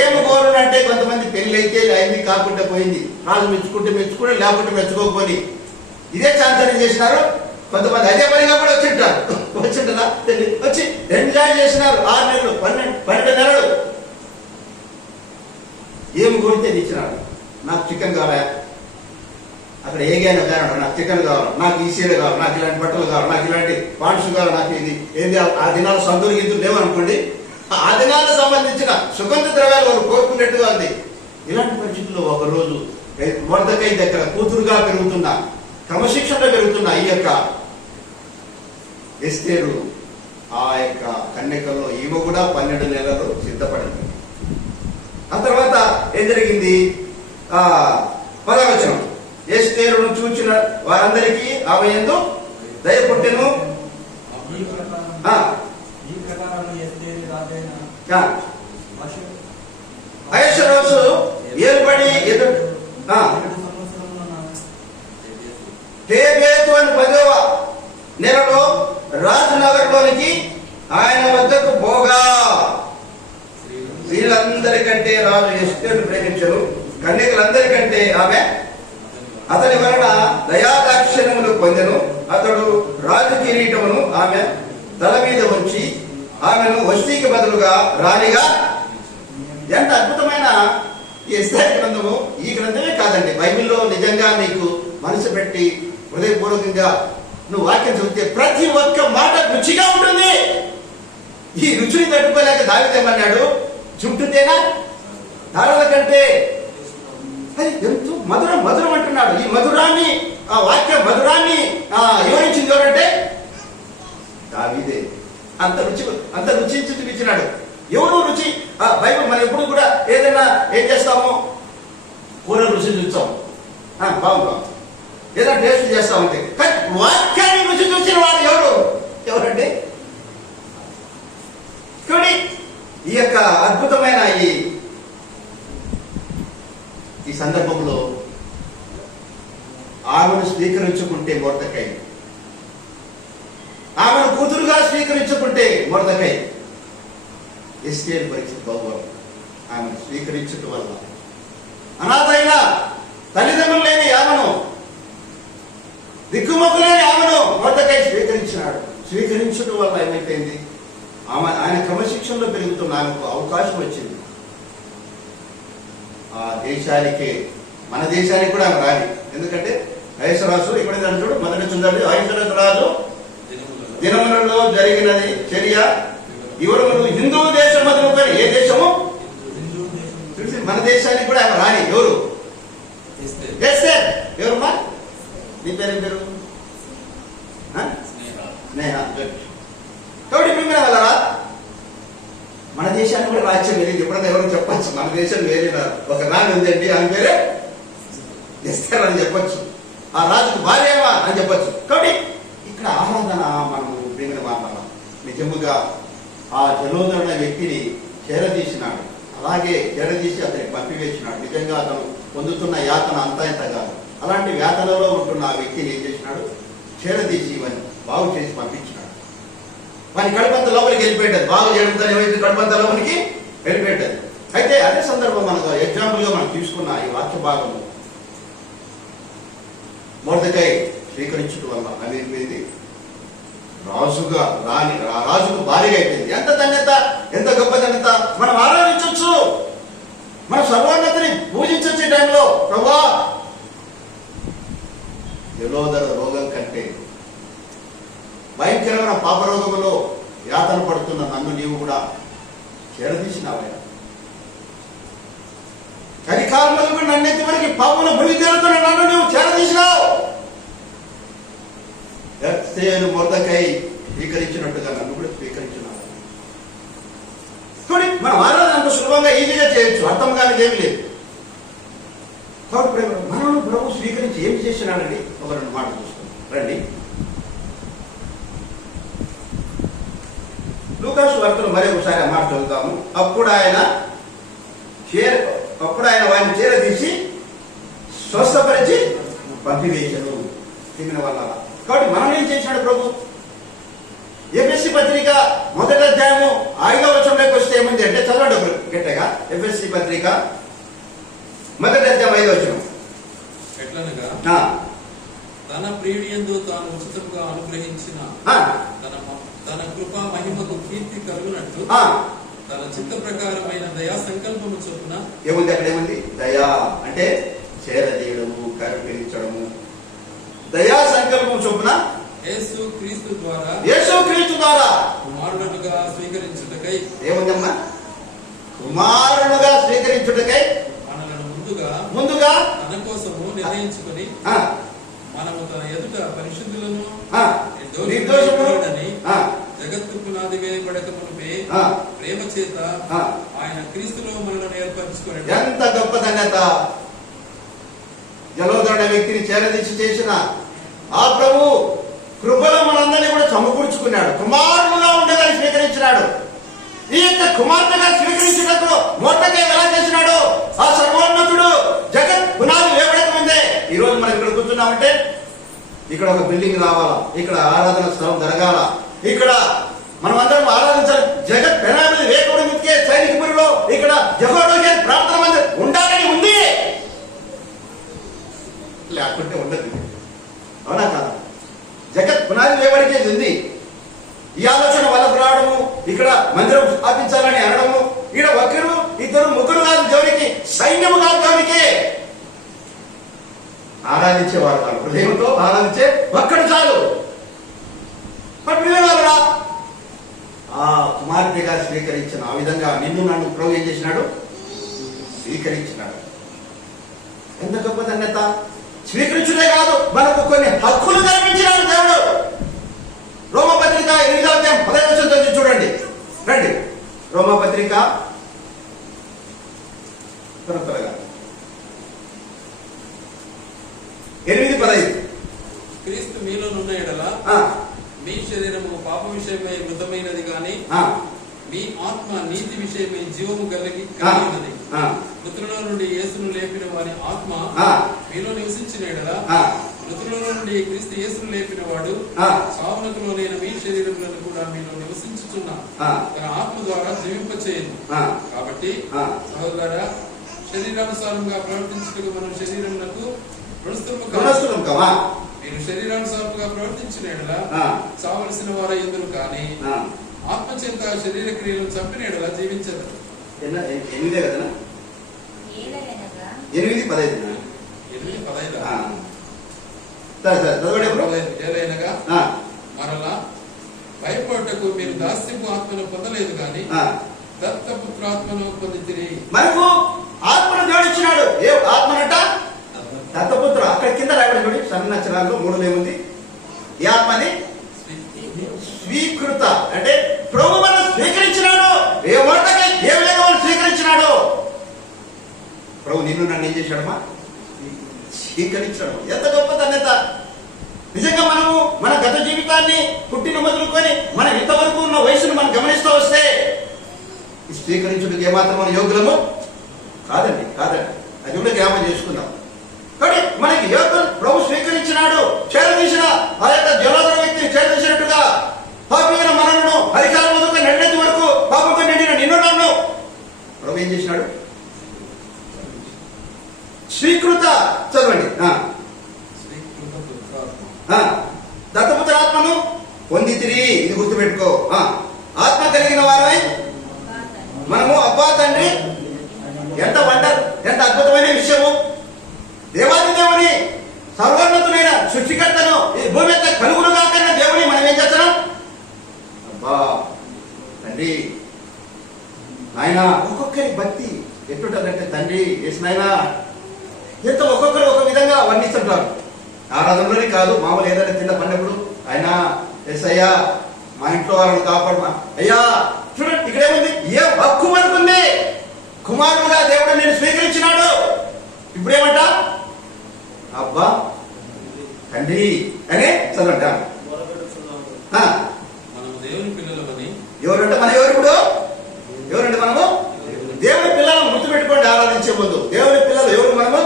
ఏమి కోరునంటే కొంతమంది పెళ్లి అయితే అయింది కాకుండా పోయింది, రాజు మెచ్చుకుంటే లేకుంటే మెచ్చుకోకపోయి ఇదే చాంతనం చేసినారు. కొంతమంది అదే పనిగా కూడా వచ్చింటారా వచ్చి ఎంజాయ్ చేసినారు. 6 నెలలు 12 నెలలు ఏమి కోరితే ఇచ్చినాడు. నాకు చికెన్ కావాలా, అక్కడ ఏగైనా కావాలి, నాకు చికెన్ కావాలి, నాకు ఈ సీర కావాలి, నాకు ఇలాంటి బట్టలు కావాలి, నాకు ఇలాంటి పాండ్స్ కావాలి, నాకు ఇది ఏంది ఆ దినాలు సంతులు గింతులు లేవనుకోండి, ఆ దినాలకు సంబంధించిన సుగంధ ద్రవ్యాలు వాళ్ళు కోరుకున్నట్టుగా ఉంది. ఇలాంటి పరిస్థితుల్లో ఒకరోజు మొర్దెకై దగ్గర కూతురుగా పెరుగుతున్న, క్రమశిక్షణలో పెరుగుతున్న ఈ యొక్క ఎస్తేరు ఆ యొక్క కన్యకల్లో ఈమె కూడా 12 నెలలు సిద్ధపడింది. ఆ తర్వాత ఏం జరిగింది? 10వ వచనం, ఎస్తేరును చూచిన వారందరికీ ఆమె యందు దయ పుట్టెను. అహష్వేరోషు ఏర్పడి తేబేతు అని 10వ నెలలో రాజనగర్లోనికి ఆయన వద్దకు పోగా వీళ్ళందరికంటే రాజు ఎస్తేరును ప్రేమించరు, కన్యకలందరికంటే ఆమె అతని వలన దయాదాక్షిణ్యములు పొందెను. అతడు రాజు కిరీటమును ఆమె తల మీద ఉంచి ఆమెను వస్తీకి బదులుగా రాణిగా. ఎంత అద్భుతమైన ఈ ఎస్తేరు గ్రంథము! ఈ గ్రంథమే కాదండి, బైబిల్లో నిజంగా మీకు మనసు పెట్టి హృదయపూర్వకంగా నువ్వు వాక్యం చదివితే ప్రతి ఒక్క మాట రుచిగా ఉంటుంది. ఈ రుచిని తట్టుకోలేక దావీదేమన్నాడు, చుట్టూతేనా ధారల కంటే అది ఎంతో మధురం మధురం అంటున్నాడు. ఈ మధురాన్ని, ఆ వాక్య మధురాన్ని వివరించింది ఎవరంటే దావీదే. అంత రుచించి చూపించినాడు. ఎవరు రుచి? బైబిల్ మనం ఎప్పుడు కూడా ఏదైనా ఏం చేస్తాము, కూర రుచి చూస్తాం, బాగుంది ఏదైనా టేస్ట్ చేస్తాం అంతే. కానీ వాక్యాన్ని రుచి చూసిన వాడు ఎవరంటే చూడండి. ఈ యొక్క అద్భుతమైన ఈ సందర్భంలో ఆమెను స్వీకరించుకుంటే మొర్దెకై, ఆమెను కూతురుగా స్వీకరించుకుంటే మొర్దెకై, ఎస్తేరు పరిస్థితి బాగోదు. ఆమెను స్వీకరించడం వల్ల అనాథైన తల్లిదండ్రులు లేని ఆమెను, దిక్కుమొక్కు లేని ఆమెను మొర్దెకై స్వీకరించినాడు. స్వీకరించడం వల్ల ఏమైపోయింది, ఆయన క్రమశిక్షణలో పెరుగుతున్న ఆమెకు అవకాశం వచ్చింది. ఆ దేశానికి, మన దేశానికి కూడా ఆమె రాని. ఎందుకంటే ఐశ్వరాజు ఇక్కడ చూడు, మొదటి చూడండి, ఐశ్వరాజు రాజు దినములలో జరిగినది చర్య వివరములు హిందూ దేశం మొదలుపై. ఏ దేశము? మన దేశానికి కూడా ఆమె రాని. ఎవరు? ఎవరమ్మా? నీ పేరు పేరు స్నేహ. కాబట్టి ఇప్పుడు మీరు వెళ్ళరా, మన దేశానికి కూడా రాజ్యం వెళ్ళింది. ఎప్పుడైనా ఎవరు చెప్పచ్చు, మన దేశం వెళ్ళిన ఒక రాణి ఉందండి, ఆమె పేరే ఎస్తేర్ అని చెప్పచ్చు. ఆ రాజుకు భార్యమా అని చెప్పచ్చు. కాబట్టి ఇక్కడ ఆరాధన మనము ప్రేమను మాట్లాడాలి. నిజముగా ఆ జలోదరణ వ్యక్తిని చేరదీసినాడు, అలాగే చేరదీసి అతనికి పంపివేసినాడు. నిజంగా అతను పొందుతున్న యాతన అంతా ఇంత కాదు. అలాంటి యాతనలో ఉంటున్న ఆ వ్యక్తిని ఏం చేసినాడు, చేరదీసి ఇవన్నీ బాగు చేసి పంపించినాడు. వాని కడుపంత లోపలికి వెళ్ళిపోయేది. బాగు చేయడంతో ఏమైతే కడుపంత లోపలికి వెళ్ళిపోయేది. అయితే అదే సందర్భం మనకు ఎగ్జాంపుల్ గా మనం తీసుకున్న ఈ వాక్య భాగము, మొర్దెకై స్వీకరించడం వల్ల ఆమె అయిపోయింది రాజుగా, రాజుకు భారీగా అయిపోయింది. ఎంత ధన్యత, ఎంత గొప్ప ధన్యత. మనం ఆరాధించవచ్చు, మన సర్వోన్నతిని పూజించవచ్చు. ఈ టైంలో ప్రభువా, జలోదర రోగం కంటే భయంకరమైన పాపరోగములో యాతన పడుతున్న నన్ను నీవు కూడా చేరదీసినావయ్యా. కలికాలంలో కూడా నన్నెత్తి వరకు పాపమును భూమి తీరుతున్న నన్ను నీవు చేరదీసినావు. ఎస్తేరు మొర్దెకై స్వీకరించినట్టుగా నన్ను కూడా స్వీకరించినావు. చూడండి, మనం ఆరాధన అంత సులభంగా ఈజీగా చేయొచ్చు, అర్థం కానిది ఏమి లేదు. కాబట్టి మనల్ని ప్రభు స్వీకరించి ఏం చేసినాడండి, ఒక రెండు మాటలు చూస్తాం రండి. లూకాసు వార్తలో మరి ఒకసారి ఆ మాట చదువుతాము. అప్పుడు ఆయన వారిని చేరదీసి స్వస్థపరిచి పంపివేశాడు తిమిన వల్ల. కాబట్టి మనం ఏం చేసినాడు ప్రభు? ఎఫ్ఎస్సి పత్రిక 1వ అధ్యాయము 5వ వచనంలోకి వస్తే ఏముంది అంటే, చదవండి ఒకరు గట్టిగా. ఎఫ్ఎస్సి పత్రిక 1వ అధ్యాయం 5వ వచనం. ఎట్లనగా తన ప్రియుడియందు తాను ఉచితంగా అనుగ్రహించిన తన కృపా మహిమకు కీర్తి కలుగునట్టు తన చిత్త ప్రకారమైన దయా సంకల్పము చొప్పున. ఏముంది అక్కడ? ఏముంది? దయా అంటే చేరదీయడము, కరుణించడము. దయా సంకల్పం చొప్పున యేసు క్రీస్తు ద్వారా కుమారుడుగా స్వీకరించుటకై. ఏముందమ్మా? కుమారుడుగా స్వీకరించుటకై మనలను ముందుగా తన కోసము నిర్ణయించుకుని మనము తన ఎదుట పరిశుద్ధులను నిర్దోషములని జగత్తు పునాది వేయబడక మునుపే ప్రేమ చేత ఆయన క్రీస్తులో మనలను ఏర్పరచుకుని. ఎంత గొప్ప ధన్యత! జలోదరణ వ్యక్తిని చేరదీసి చేసిన ఆ ప్రభు కృపలో మనందరినీ కూడా సమకూర్చుకున్నాడు. కుమారుడుగా ఉండేదని స్వీకరించినాడు. ఈ యొక్క కుమార్తెగా స్వీకరించినట్టు మొర్దెకై ఎలా చేసినాడు? ఆ సర్వోన్నతుడు జగత్ పునాది వేయబడక ముందే ఈ రోజు మనం ఇక్కడ కూర్చున్నామంటే, ఇక్కడ ఒక బిల్డింగ్ రావాలా, ఇక్కడ ఆరాధన స్థలం జరగాల, ఇక్కడ మనం అందరం ఆరాధించాలి. జగత్ పెనాది వేకుడి ముఖ్య సైనికపురిలో ఇక్కడ యెహోవా ప్రార్థన మందిరం ఉండాలని ఉంది, లేకుంటే ఉండదు. అవునా కాదా? జగత్ పునాది వేయబడికేది ఉంది. ఈ ఆలోచన వాళ్ళకు రావడము, ఇక్కడ మందిరం స్థాపించాలని అనడము, ఇక్కడ ఒకరు ఇద్దరు ముగ్గురు కాదు దేవునికి, సైన్యము కాదు దేవునికి. ఆరాధించేవారు కాదు, హృదయంతో ఆరాధించే ఒక్కడు చాలు. మరి పిల్లవాళ్ళరా ఆ కుమార్తెగా స్వీకరించిన ఆ విధంగా నిన్ను నన్ను ప్రభు ఏం చేసినాడు? స్వీకరించినాడు. ఎంత గొప్ప ధన్యత! స్వీకరించుడే కాదు, మనకు కొన్ని హక్కులు కల్పించినాడు దేవుడు. రోమపత్రిక 8వ అధ్యాయం 15వ వచనం చూడండి. రండి, రోమపత్రిక త్వరగా 8:15. క్రీస్తు మీలోనున్న ఎడల మీ శరీరము పాప విషయమై మృతమైనది గాని మీ ఆత్మ నీతి విషయమై జీవము కలిగి ఉన్నది. మృతులలో నుండి యేసును లేపిన వారి ఆత్మ మీలో నివసించిన ఎడల మృతులలో నుండి క్రీస్తు యేసును లేపిన వాడు సావునకు లోనైన మీ శరీరములను కూడా మీలో నివసించుచున్న తన ఆత్మ ద్వారా జీవింపచేయను. కాబట్టి సహోదరులారా, శరీరానుసారంగా ప్రవర్తించుటకు మనం శరీరములకు మీరు శరీరానుసారంగా ప్రవర్తించిన ఎడల చావలసిన వారు ఎందురు కానీ ఆత్మచేత శరీర క్రియలను చంపిన ఎడల జీవించదు. 8:15 మరలా భయపడటకు మీరు దాస్యపు ఆత్మను పొందలేదు కానీ దత్తపుత్రాత్మను పొందితిరి. మనకు ఆత్మను దేవుడిచ్చినాడు. ఏ ఆత్మనట? దత్తపుత్ర. అక్కడ కింద రాయబడి చూడండి, సన్నచరాల్లో 3లో ఏముంది? ఈ ఆత్మని స్వీకృత అంటే ప్రభు మనం స్వీకరించినాడు. ఏ మాటకి ఏ విధంగా స్వీకరించినాడు? ప్రభు నిన్ను నన్ను ఏం చేశాడమ్మా? స్వీకరించాడు. ఎంత గొప్ప ధన్యత! నిజంగా మనము మన గత జీవితాన్ని పుట్టిన మొదలుకొని మనం ఇంతవరకు ఉన్న వయసును మనం గమనిస్తూ వస్తే స్వీకరించుటకు ఏమాత్రం మన యోగులము కాదండి. అది కూడా జ్ఞాపకం చేసుకుందాం. కానీ మనకి యోగులు ప్రభు స్వీకరించినాడు. చేరదీసిన ఆ యొక్క జలోదర వ్యక్తిని చేరదీసినట్టుగా పాపమైన మనను అధికారం వరకు నిండేది వరకు పాపంతో నిండిన నిన్ను నన్ను ప్రభు ఏం చేసినాడు? స్వీకృత. చదవండి. దత్తపుత్రాత్మను పొందితిరి. ఇది గుర్తుపెట్టుకో. ఆత్మ కలిగిన వారై మనము అబ్బా తండ్రి. ఎంత అద్భుతమైన విషయము! దేవాది దేవుని సర్వోన్నతుడైన సృష్టికర్తను ఈ భూమి యొక్క కలుగులుగా కన్నా దేవుని మనం ఏం చేస్తున్నాం? అబ్బా తండ్రి. ఆయన ఒక్కొక్కరి భక్తి ఎట్లుంటుందంటే, తండ్రి వేసిన ఆయన ఎంత ఒక్కొక్కరు ఒక విధంగా వర్ణిస్తుంటారు. ఆరాధనలోనే కాదు, మామూలు ఏదైనా తిన్న పండుగప్పుడు ఆయన ఎస్ అయ్యా మా ఇంట్లో వాళ్ళని కాపాడు అయ్యా. చూడండి ఇక్కడేముంది? ఏ హక్కు మనకుంది? కుమారుడుగా దేవుడు నేను స్వీకరించినాడు. ఇప్పుడేమంట? అబ్బా తండ్రి అనే చదవంట. మనము దేవుని పిల్లలమని. ఎవరంటే మన ఎవరు? ఎవరంటే మనము దేవుని పిల్లలను గుర్తుపెట్టుకోండి. ఆరాధించే ముందు దేవుని పిల్లలు ఎవరు? మనము.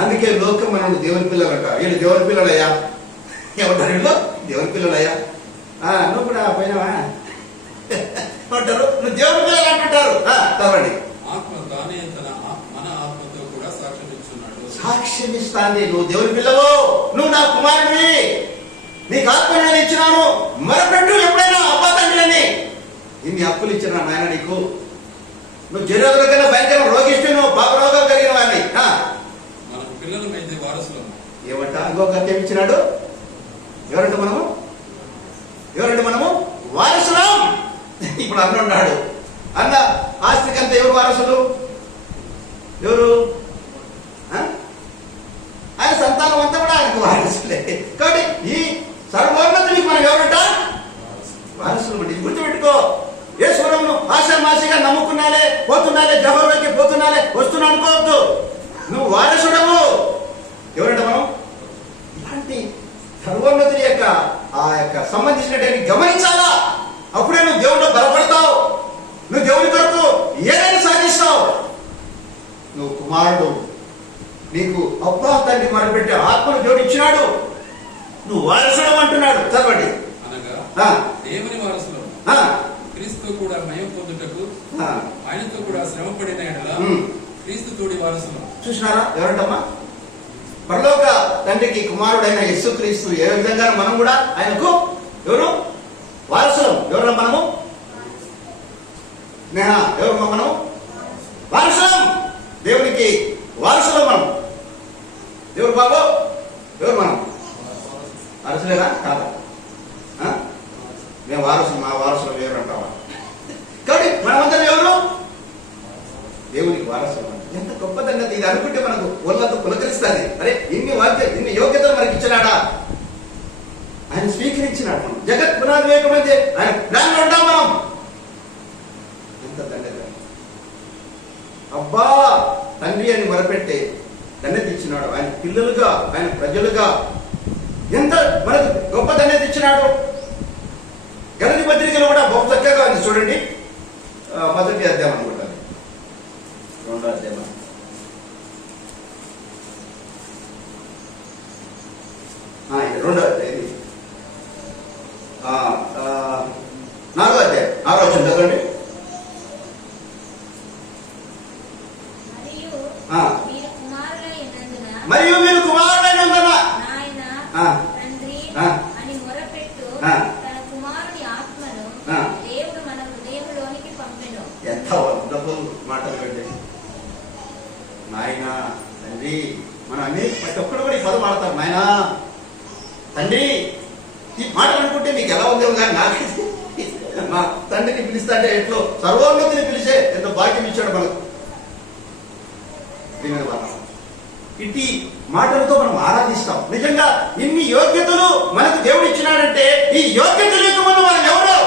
అందుకే లోకం మనం దేవుని పిల్లలు అంటారు. వీళ్ళు దేవుని పిల్లలయ్యా. ఏమంటారు వీళ్ళు? దేవుని పిల్లలయ్యా. నువ్వు కూడా పోయినావా అంటారు. నువ్వు దేవుని పిల్లలు అంటుంటారు. చదవండి. ఆత్మ తానే మన ఆత్మతో కూడా సాక్ష్యం ఇస్తాంది. నువ్వు దేవుని పిల్లవు, నువ్వు నా కుమారుడివి, నీకు ఆత్మ నేను ఇచ్చినాను. మరొకట్టు ఎప్పుడైనా అబ్బా తండ్రి అని ఇన్ని హక్కులు ఇచ్చిన నాయన నీకు. నువ్వు జరోదుల కన్నా భయంకర రోగిష్టి, నువ్వు పాప రోగం కలిగిన వాడిని. మనకు పిల్లలమైతే వారసులం. ఏమంట? ఇంకొక అత్యం ఇచ్చినాడు. ఎవరంటే మనము వారసులం. ఇప్పుడు అన్న ఉన్నాడు. అన్న ఆస్తికంతా ఎవరు వారసులు? ఎవరు? ఆయన సంతానం అంతా కూడా ఆయనకు వారసులే. కాబట్టి ఈ సర్వోన్నతునికి మనం ఎవరంట? వారసులు. ఇది గుర్తుపెట్టుకో. ఈశ్వరంను ఆశామాసిగా నమ్ముకున్నాలే, పోతున్నాలే, జహోవాకి పోతున్నాలే, వస్తున్నా అనుకోవద్దు. నువ్వు వారసుడవు. ఎవరంట మనం? ఇలాంటి సర్వోన్నతుని యొక్క ఆ యొక్క సంబంధించినటువంటి గమనించాలా. అప్పుడే నువ్వు దేవుడిలో బలపడతావు. నువ్వు దేవుని కొరకు ఏదైనా సాధిస్తావు. నువ్వు కుమారుడు, నీకు అబ్బా తండ్రి మొదలుపెట్టి ఆత్మను దేవుడు ఇచ్చినాడు. నువ్వు వారసుడు అంటున్నాడు. చదవండి. అనగా దేవుని వారసులు క్రీస్తు కూడా మయం పొందుటకు ఆయనతో కూడా శ్రమ పడిన ఎడల క్రీస్తు తోడి వారసులు. చూసినారా? ఎవరంటమ్మా? పరలోక తండ్రికి కుమారుడైన యేసుక్రీస్తు ఏ విధంగా మనం కూడా ఆయనకు ఎవరు? వారసులం. ఎవరు మనము? ఎవరు మనం? వారసులం. దేవునికి వారసులం మనం. ఎవరు బాబు? ఎవరు మనం? వారసులేనా? కాదా? మేము వారసులు, మా వారసులు వేరు అంటావా? కాబట్టి మనమందరం ఎవరు? దేవునికి వారసులు. ఎంత గొప్ప సంగతి ఇది అనుకుంటే మనకు ఒళ్ళంతా పులకరిస్తుంది. అరే ఇన్ని వాక్యాలు, ఇన్ని యోగ్యతలు మనకి ఇచ్చినాడా? ఆయన స్వీకరించినాడు. మనం జగత్ పునాది వేయకముందే ఆయన ప్లాన్లో ఉంటాం మనం. ఎంత ధన్యత! అబ్బా తండ్రి అని మొరపెట్టే ధన్యత ఇచ్చినాడు. ఆయన పిల్లలుగా, ఆయన ప్రజలుగా ఎంత మనకు గొప్ప ధన్యత ఇచ్చినాడు. గలతీ పత్రికలో కూడా బహు చక్కగా ఉంది చూడండి. మొదటి అధ్యాయం అనుకుంటాను, రెండో అధ్యాయం, రెండో అధ్యాయం, నాలుగో అధ్యాయం, 6వ వచనం చదవండి. మరియు మీరు కుమారులైనందున అని మొరపెట్టు తన కుమారుని ఆత్మను దేవుడు మన హృదయంలోనికి పంపెను. ఎంత వండర్ఫుల్ మాటలు పెట్టండి నాయన తండ్రి. మనం అనేక ప్రతి ఒక్కరు కూడా ఈ పదం వాడతారు, నాయన తండ్రి. ఈ మాటలు అనుకుంటే మీకు ఎలా ఉందేమో కానీ నాకైతే మా తండ్రిని పిలుస్తా అంటే ఎట్లో సర్వోన్నతిని పిలిచే ఎంత భాగ్యం ఇచ్చాడు మనకు. ఇట్టి మాటలతో మనం ఆరాధిస్తాం. నిజంగా ఇన్ని యోగ్యతలు మనకు దేవుడు ఇచ్చినాడంటే ఈ యోగ్యతలు యొక్క ముందు మనం ఎవరు?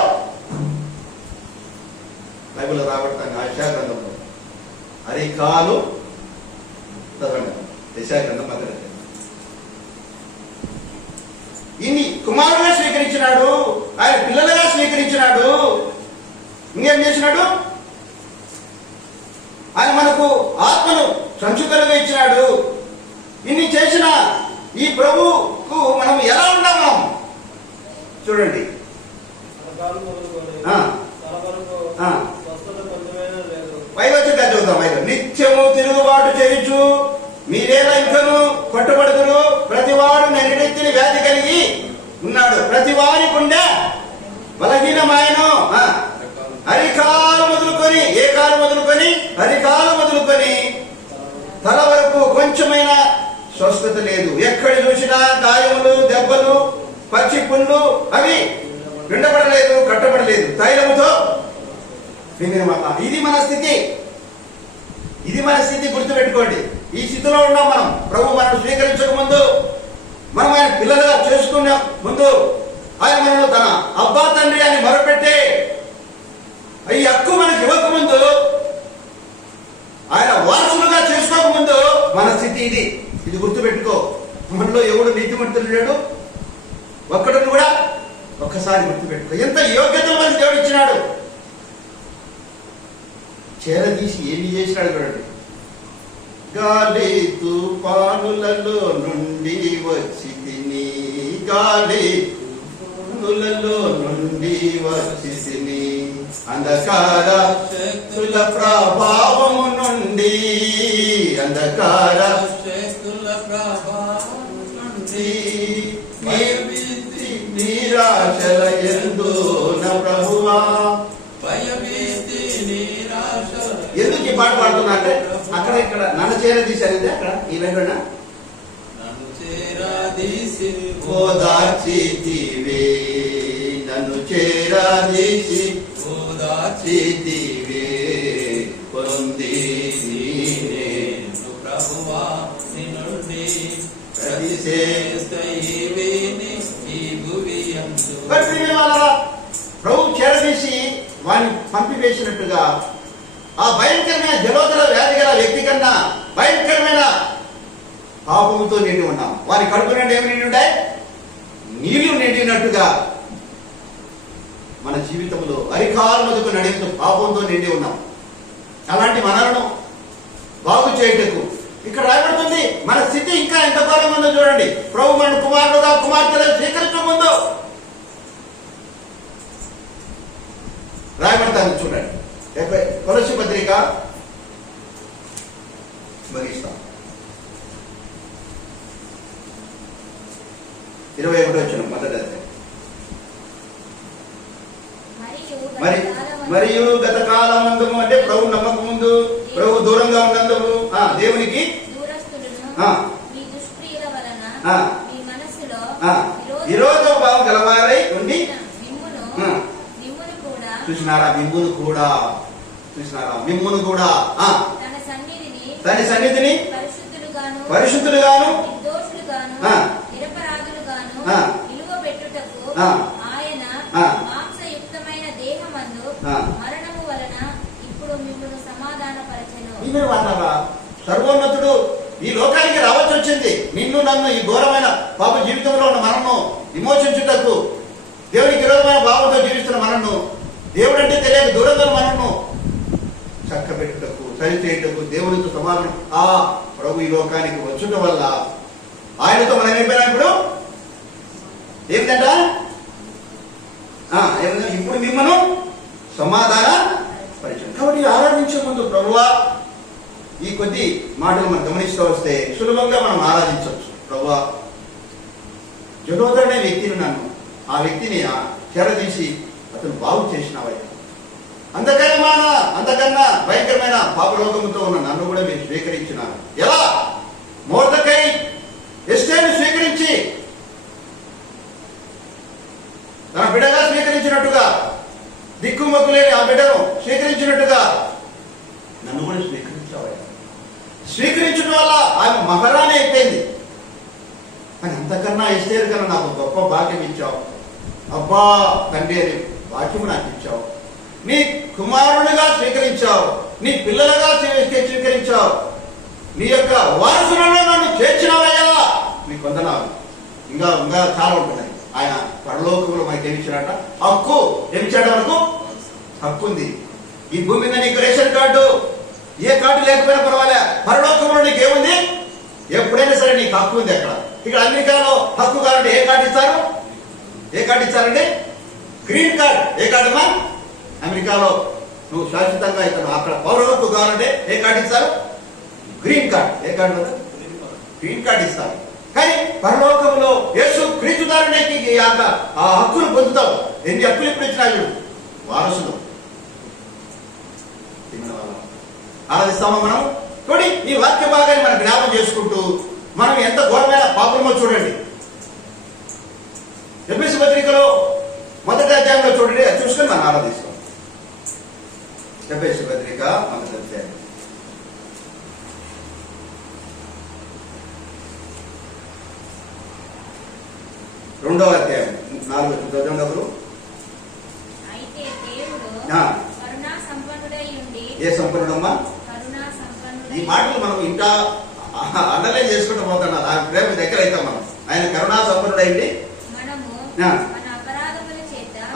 బైబిల్లో రాబడతాను యెషయా గ్రంథంలో అరికాలు చదవండి. యెషయా గ్రంథం మొదటి ఇన్ని కుమారులుగా స్వీకరించినాడు, ఆయన పిల్లలుగా స్వీకరించినాడు. ఇంకేం చేసినాడు? ఆయన మనకు ఆత్మను సంచుకలుగా ఇచ్చినాడు. ఇన్ని చేసిన ఈ ప్రభువుకు మనం ఎలా ఉన్నాము చూడండి. చదువుతాం. నిత్యము తిరుగుబాటు చేయుచు మీరేలా ఇంకను కొట్టబడుదురు. ప్రతివాడు నెగడెత్తిన వ్యాధి కలిగి ఉన్నాడు. ప్రతి వారి గుండె బలహీనమాయను. అరికాలు మొదలుకొని, ఏ కాలు మొదలుకొని అరికాలు మొదలుకొని తల వరకు కొంచెమైన స్వస్థత లేదు. ఎక్కడ చూసినా గాయములు, దెబ్బలు, పచ్చి పుండ్లు, అవి పిండబడలేదు, కట్టబడలేదు. తైలముతో ఇది మన స్థితి. ఇది మన స్థితి, గుర్తుపెట్టుకోండి. ఈ స్థితిలో ఉన్నాం మనం. ప్రభు మనం స్వీకరించక ముందు, మనం ఆయన పిల్లలుగా చేసుకున్న ముందు, ఆయన మనలో తన అబ్బా తండ్రి అని మొరపెట్టే ఈ హక్కు మనకి ఇవ్వక ముందు, ఆయన వారసులుగా చేసుకోక ముందు మన స్థితి ఇది. ఇది గుర్తుపెట్టుకో. మనలో ఎవడు నీతిమంతుడు లేడు, ఒక్కడిని కూడా. ఒక్కసారి గుర్తుపెట్టుకో. ఎంత యోగ్యతలు మనకి దేవుడు ఇచ్చినాడు. చేరదీసి ఏమి చేసినాడు చూడండి. గాలి తుఫానులలో నుండి వచ్చి తిని, గాలి తుఫానులలో నుండి వచ్చి తిని, అంధకార శక్తుల ప్రభావము నుండి, అంధకార శక్తుల ప్రభావం నుండి నిరాశల యందు నా ప్రభువా. ఎందుకు ఈ పాట పాడుతున్నా అంటే అక్కడ ఇక్కడ నన్ను చేరదీశారు. అక్కడ ఈ వెంట నన్ను చేరదీసి ఓదార్చితివే, నన్ను చేరదీసి ఓదార్చితివే, పొంది నేను ప్రభువా నిన్నుండి ప్రభు చేరదీసి వారిని పంపివేసినట్టుగా ఆ భయంకరమైన జలోదర వ్యాధి గల వ్యక్తి కన్నా భయంకరమైన పాపంతో నిండి ఉన్నాం. వారి కడుపు నిండి ఏమి నిండి ఉంటాయి? నీళ్లు నిండినట్టుగా మన జీవితంలో అరికాలు మొదకు నడిస్తూ పాపంతో నిండి ఉన్నాం. అలాంటి మనలను బాగు చేయుటకు ఇక్కడ రాయబడుతుంది. మన స్థితి ఇంకా ఎంత కాలం ఉందో చూడండి. ప్రభు మన కుమారుడుగా కుమార్తెలు స్వీకరించే ముందు రాయబడతాను చూడండి. కొలస్సీ పత్రిక ముగిస్తాం. 21 మొదటి అధ్యాయం. మరియు గత కాలం ముందు అంటే ప్రభు నమ్మక ముందు, ప్రభు దూరంగా ఉన్నందుకు దేవునికి విరోధ భావం గలవారై ఉండి చూసినారా మిమ్మును కూడా తన సన్నిధిని పరిశుద్ధులుగాను నిలువబెట్టుటకు ఆయన మాంసయుక్తమైన దేహమందు మరణము వలన ఇప్పుడు మిమ్మును సమాధానపరచెను. సర్వోన్నతుడు ఈ లోకానికి రావాల్సి వచ్చింది. నిన్ను నన్ను ఈ ఘోరమైన పాప జీవితంలో ఉన్న మనను విమోచించుటకు, దేవునికి విరోధమైన భావంతో జీవిస్తున్న మనను, దేవుడు అంటే తెలియక దూరంగా మనను చక్కబెట్టుటకు, సరిచేయుటకు, దేవునితో సమాధానం ఆ ప్రభు ఈ లోకానికి వచ్చుట వల్ల ఆయనతో మనం ఏమైనా ఇప్పుడు ఏమిటంట ఇప్పుడు మిమ్మల్ని సమాధాన పరిచయం. కాబట్టి ఆరాధించే ముందు ప్రభువా ఈ కొద్ది మాటలు మనం గమనిస్తూ వస్తే సులభంగా మనం ఆరాధించవచ్చు. ప్రభువా జనోదరుడనే వ్యక్తిని ఆ వ్యక్తిని చెరదీసి అతను బాగు చేసినవయ్యా. అంతకన్నా భయంకరమైన పాపలోకముతో ఉన్న నన్ను కూడా మీరు స్వీకరించినారు. ఎలా? మొర్దెకై ఎస్తేరును స్వీకరించి తన బిడ్డగా స్వీకరించినట్టుగా, దిక్కుమొక్కు లేని ఆ బిడ్డను స్వీకరించినట్టుగా నన్ను కూడా స్వీకరించావయ్యా. స్వీకరించడం వల్ల ఆమె మహారాణి అయిపోయింది. కానీ అంతకన్నా ఎస్తేరు కన్నా నాకు గొప్ప భాగ్యం ఇచ్చావు. అబ్బా తండ్రి అని భాగ్యము నాకు ఇచ్చావు. నీ కుమారునిగా స్వీకరించావు, నీ పిల్లలుగా స్వీకరించావు, నీ యొక్క వారసులలో నన్ను చేర్చినవయ్యా. నీ కొందనాలు ఇంకా చాలా ఉంటున్నాయి. ఆయన పరలోకంలో మనకి ఏమిచ్చాడట? హక్కు. ఏమిచ్చాడు? మనకు హక్కు ఉంది. ఈ భూమి మీద నీకు రేషన్ కార్డు, ఏ కార్డు లేకపోయినా పర్వాలే, పరలోకంలో నీకు ఏముంది? ఎప్పుడైనా సరే నీకు హక్కు ఉంది. అక్కడ ఇక్కడ అమెరికాలో హక్కు కావాలంటే ఏ కార్డు ఇస్తారు? ఏ కార్డు ఇచ్చారండి? Green card. ఏ కార్డు అమ్మా? అమెరికాలో నువ్వు శాశ్వతంగా ఇతను అక్కడ పౌరహక్కు కావాలంటే ఏ కార్డు ఇస్తారు? Green card. ఏ కార్డు కదా? గ్రీన్ కార్డు ఇస్తారు. కానీ పరలోకంలో యేసు క్రీస్తు ద్వారా ఆ హక్కును పొందుతావు. ఎన్ని హక్కులు ఇప్పుడు ఇచ్చినా వారసులు ఆరాధిస్తామా మనం? చూడండి, ఈ వాక్య భాగాన్ని మనం జ్ఞాపకం చేసుకుంటూ మనం ఎంత ఘోరమైన పాపమో చూడండి. ఎఫెసీ పత్రికలో మొదటి అధ్యాయంలో చూడండి, అది చూసుకొని మనం ఆరాధిస్తాం. ఎఫెసీ పత్రిక మొదటి అధ్యాయం 2వ అధ్యాయం 4వ చదవండి. అయితే దేవుడు కరుణా సంపన్నుడై ఉండి. ఏ సంపన్నుడమ్మా? కరుణా సంపన్నుడై. ఈ మాటలు మనం ఇంకా అండర్లైన్ చేసుకుంటూ పోతున్నా. ఆ ప్రేమ దగ్గర అవుతాం మనం. ఆయన కరుణా సంపన్నుడైంది. మనము మన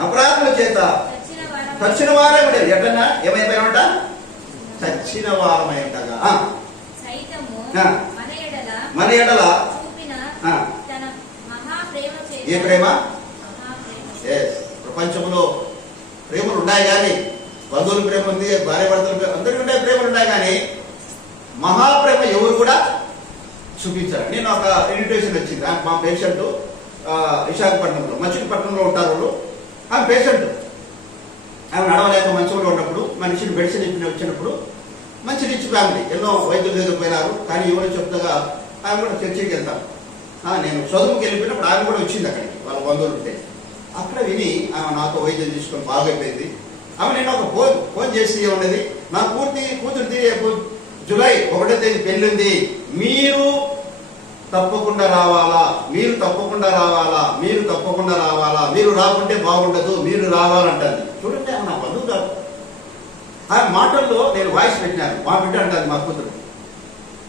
అపరాధముల చేత చచ్చిన వారమే. ఎట్లన్నా ఏమైపోయామంట? చచ్చిన వారమై ఉండగా మన ఎడల చూపిన తన మహా ప్రేమ చేత. ఏ ప్రేమ? ప్రపంచంలో ప్రేమలు ఉన్నాయి కానీ, బంధువుల ప్రేమ ఉంది, భార్య భర్తల ప్రేమ, అందరికీ ఉండే ప్రేమలు ఉన్నాయి కానీ మహాప్రేమ ఎవరు కూడా చూపించారు. నేను ఒక ఇన్విటేషన్ వచ్చింది. మా పేషెంట్ విశాఖపట్నంలో, మచిలీపట్నంలో ఉంటారు వాళ్ళు. ఆమె పేషెంట్, ఆమె నడవలేక మంచంలో ఉన్నప్పుడు మనిషిని మెడిసిన్ వచ్చినప్పుడు మంచి రిచ్ ఫ్యామిలీ, ఎన్నో వైద్యుల దగ్గర పోయినారు. కానీ ఎవరు చెప్తాగా ఆమె కూడా చర్చికి వెళ్తాను. నేను చదువుకి వెళ్ళిపోయినప్పుడు ఆమె కూడా వచ్చింది అక్కడికి, వాళ్ళ బంధువులు ఉంటే. అక్కడ విని ఆమె నాతో వైద్యం తీసుకొని బాగైపోయింది. ఆమె నేను ఒక ఫోన్ చేసి ఏమన్నది, నా కూతురిది జూలై 1వ తేదీ పెళ్లి ఉంది, మీరు తప్పకుండా రావాలా, మీరు తప్పకుండా రావాలా, మీరు తప్పకుండా రావాలా, మీరు రాకుంటే బాగుండదు, మీరు రావాలంటుంది. చూడండి, ఆమె నా బంధువు కాదు. ఆ మాటల్లో నేను వాయిస్ పెట్టినాను. మా బిడ్డ అంటుంది, మా కూతురు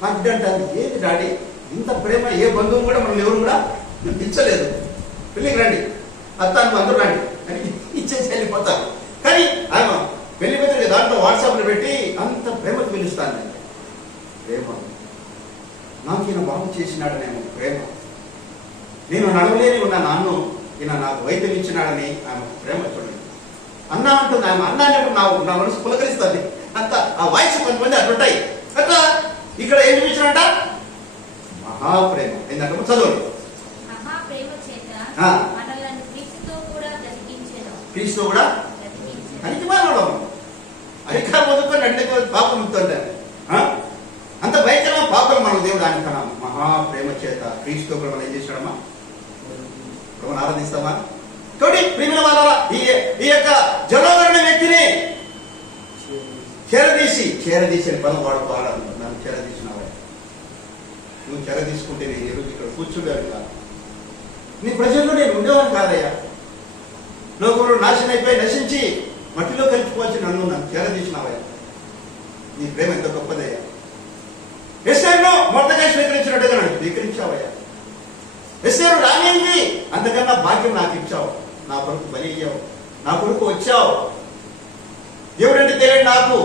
మా బిడ్డ అంటుంది, ఏంటి డాడీ ఇంత ప్రేమ? ఏ బంధువు కూడా మనం ఎవరు కూడా ఇచ్చలేదు. పెళ్ళికి రండి, అత్తాను అందరూ రండి అని ఇచ్చేసి వెళ్ళిపోతారు. కానీ ఆమె పెళ్లి పత్రిక దాంట్లో వాట్సాప్లో పెట్టి అంత ప్రేమకు పిలుస్తాను. నేను ప్రేమ నాకు ఈయన బాగు చేసినాడనేమో ప్రేమ. నేను నడవలేని ఉన్న నాన్ను ఈయన నాకు వైద్యం ఇచ్చినాడని ఆమె ప్రేమ. చూడండి, అన్న అంటుంది. ఆమె అన్న అనేప్పుడు నా మనసు పులకరిస్తుంది. అంత ఆ వాయిస్ కొంతమంది అట్లుంటాయి. అట్లా ఇక్కడ ఏం చూపించినట్ట? మహాప్రేమ. ఏంటంటే చదవండి. క్రీస్తు కూడా అనికి మానవడం అరికా మొదలుకొని అంటే పాపం ఉంటుంటారు. అంత భయంకరమైన పాపలు మన దేవుడు అనుకున్నాం. మహాప్రేమ చేత క్రీస్తు కూడా మనం ఏం చేశాడమ్మా? ప్రభుని ఆరాధిస్తామా? కాబట్టి ప్రియమైన వాళ్ళ ఈ యొక్క జలోదరణ వ్యక్తిని చేరదీసి పదం వాడుకోవాలి. నన్ను చేరదీసినావా, నువ్వు చేరదీసుకుంటే నేను ఈరోజు ఇక్కడ కూర్చుంటాను కాదు, నీ ప్రజల్లో నేను ఉండేవాను కాదయ్యా. లోకంలో నాశనం అయిపోయి నశించి మట్టిలో కలిసిపోవచ్చు, నన్ను చేరదీసినావయ్యా. నీ ప్రేమ ఎంత గొప్పదయ్యా. ఎస్తేరును మొదటగా స్వీకరించినట్టుగా నన్ను స్వీకరించావయ్యా. ఎస్తేరు రానింది, అంతకన్నా భాగ్యం నాకు ఇచ్చావు. నా కొరకు బలి అయ్యావు, నా కొరకు వచ్చావు. దేవుడంటే తెలియదు నాకు,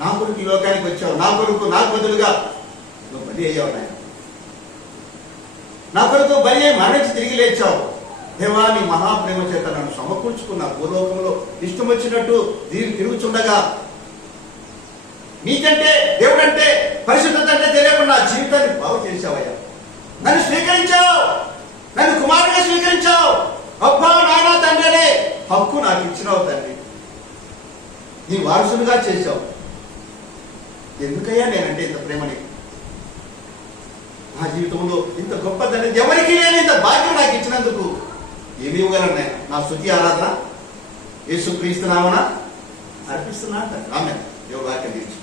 నా కొరకు ఈ లోకానికి వచ్చావు. నా కొరకు నాకు బదులుగా నువ్వు బలి అయ్యావు నాయన. నా కొరకు బలి అయ్యి మరణించి తిరిగి లేచావు. దేవా, నీ మహాప్రేమ చేత నన్ను సమకూర్చుకున్నా. భూలోకంలో ఇష్టం వచ్చినట్టు తిరుగుచుండగా నీకంటే దేవుడంటే పరిశుద్ధత అంటే తెలియకుండా జీవితాన్ని బాగు చేశావయ్యా. నన్ను స్వీకరించావు, నన్ను కుమారుడిగా స్వీకరించావు. అబ్బా నాయన తండ్రి అనే హక్కు నాకు ఇచ్చినావు తండ్రి. నీ వారసులుగా చేశావు. ఎందుకయ్యా నేనంటే ఇంత ప్రేమని, నా జీవితంలో ఇంత గొప్పదని ఎవరికి నేను ఇంత భాగ్యం నాకు ఇచ్చినందుకు ఏమి ఇవ్వగలను? నా స్తుతి ఆరాధన యేసుక్రీస్తు నామమున అర్పిస్తున్నా. ఆమేన్. దేవుని వాక్యం దీవించు.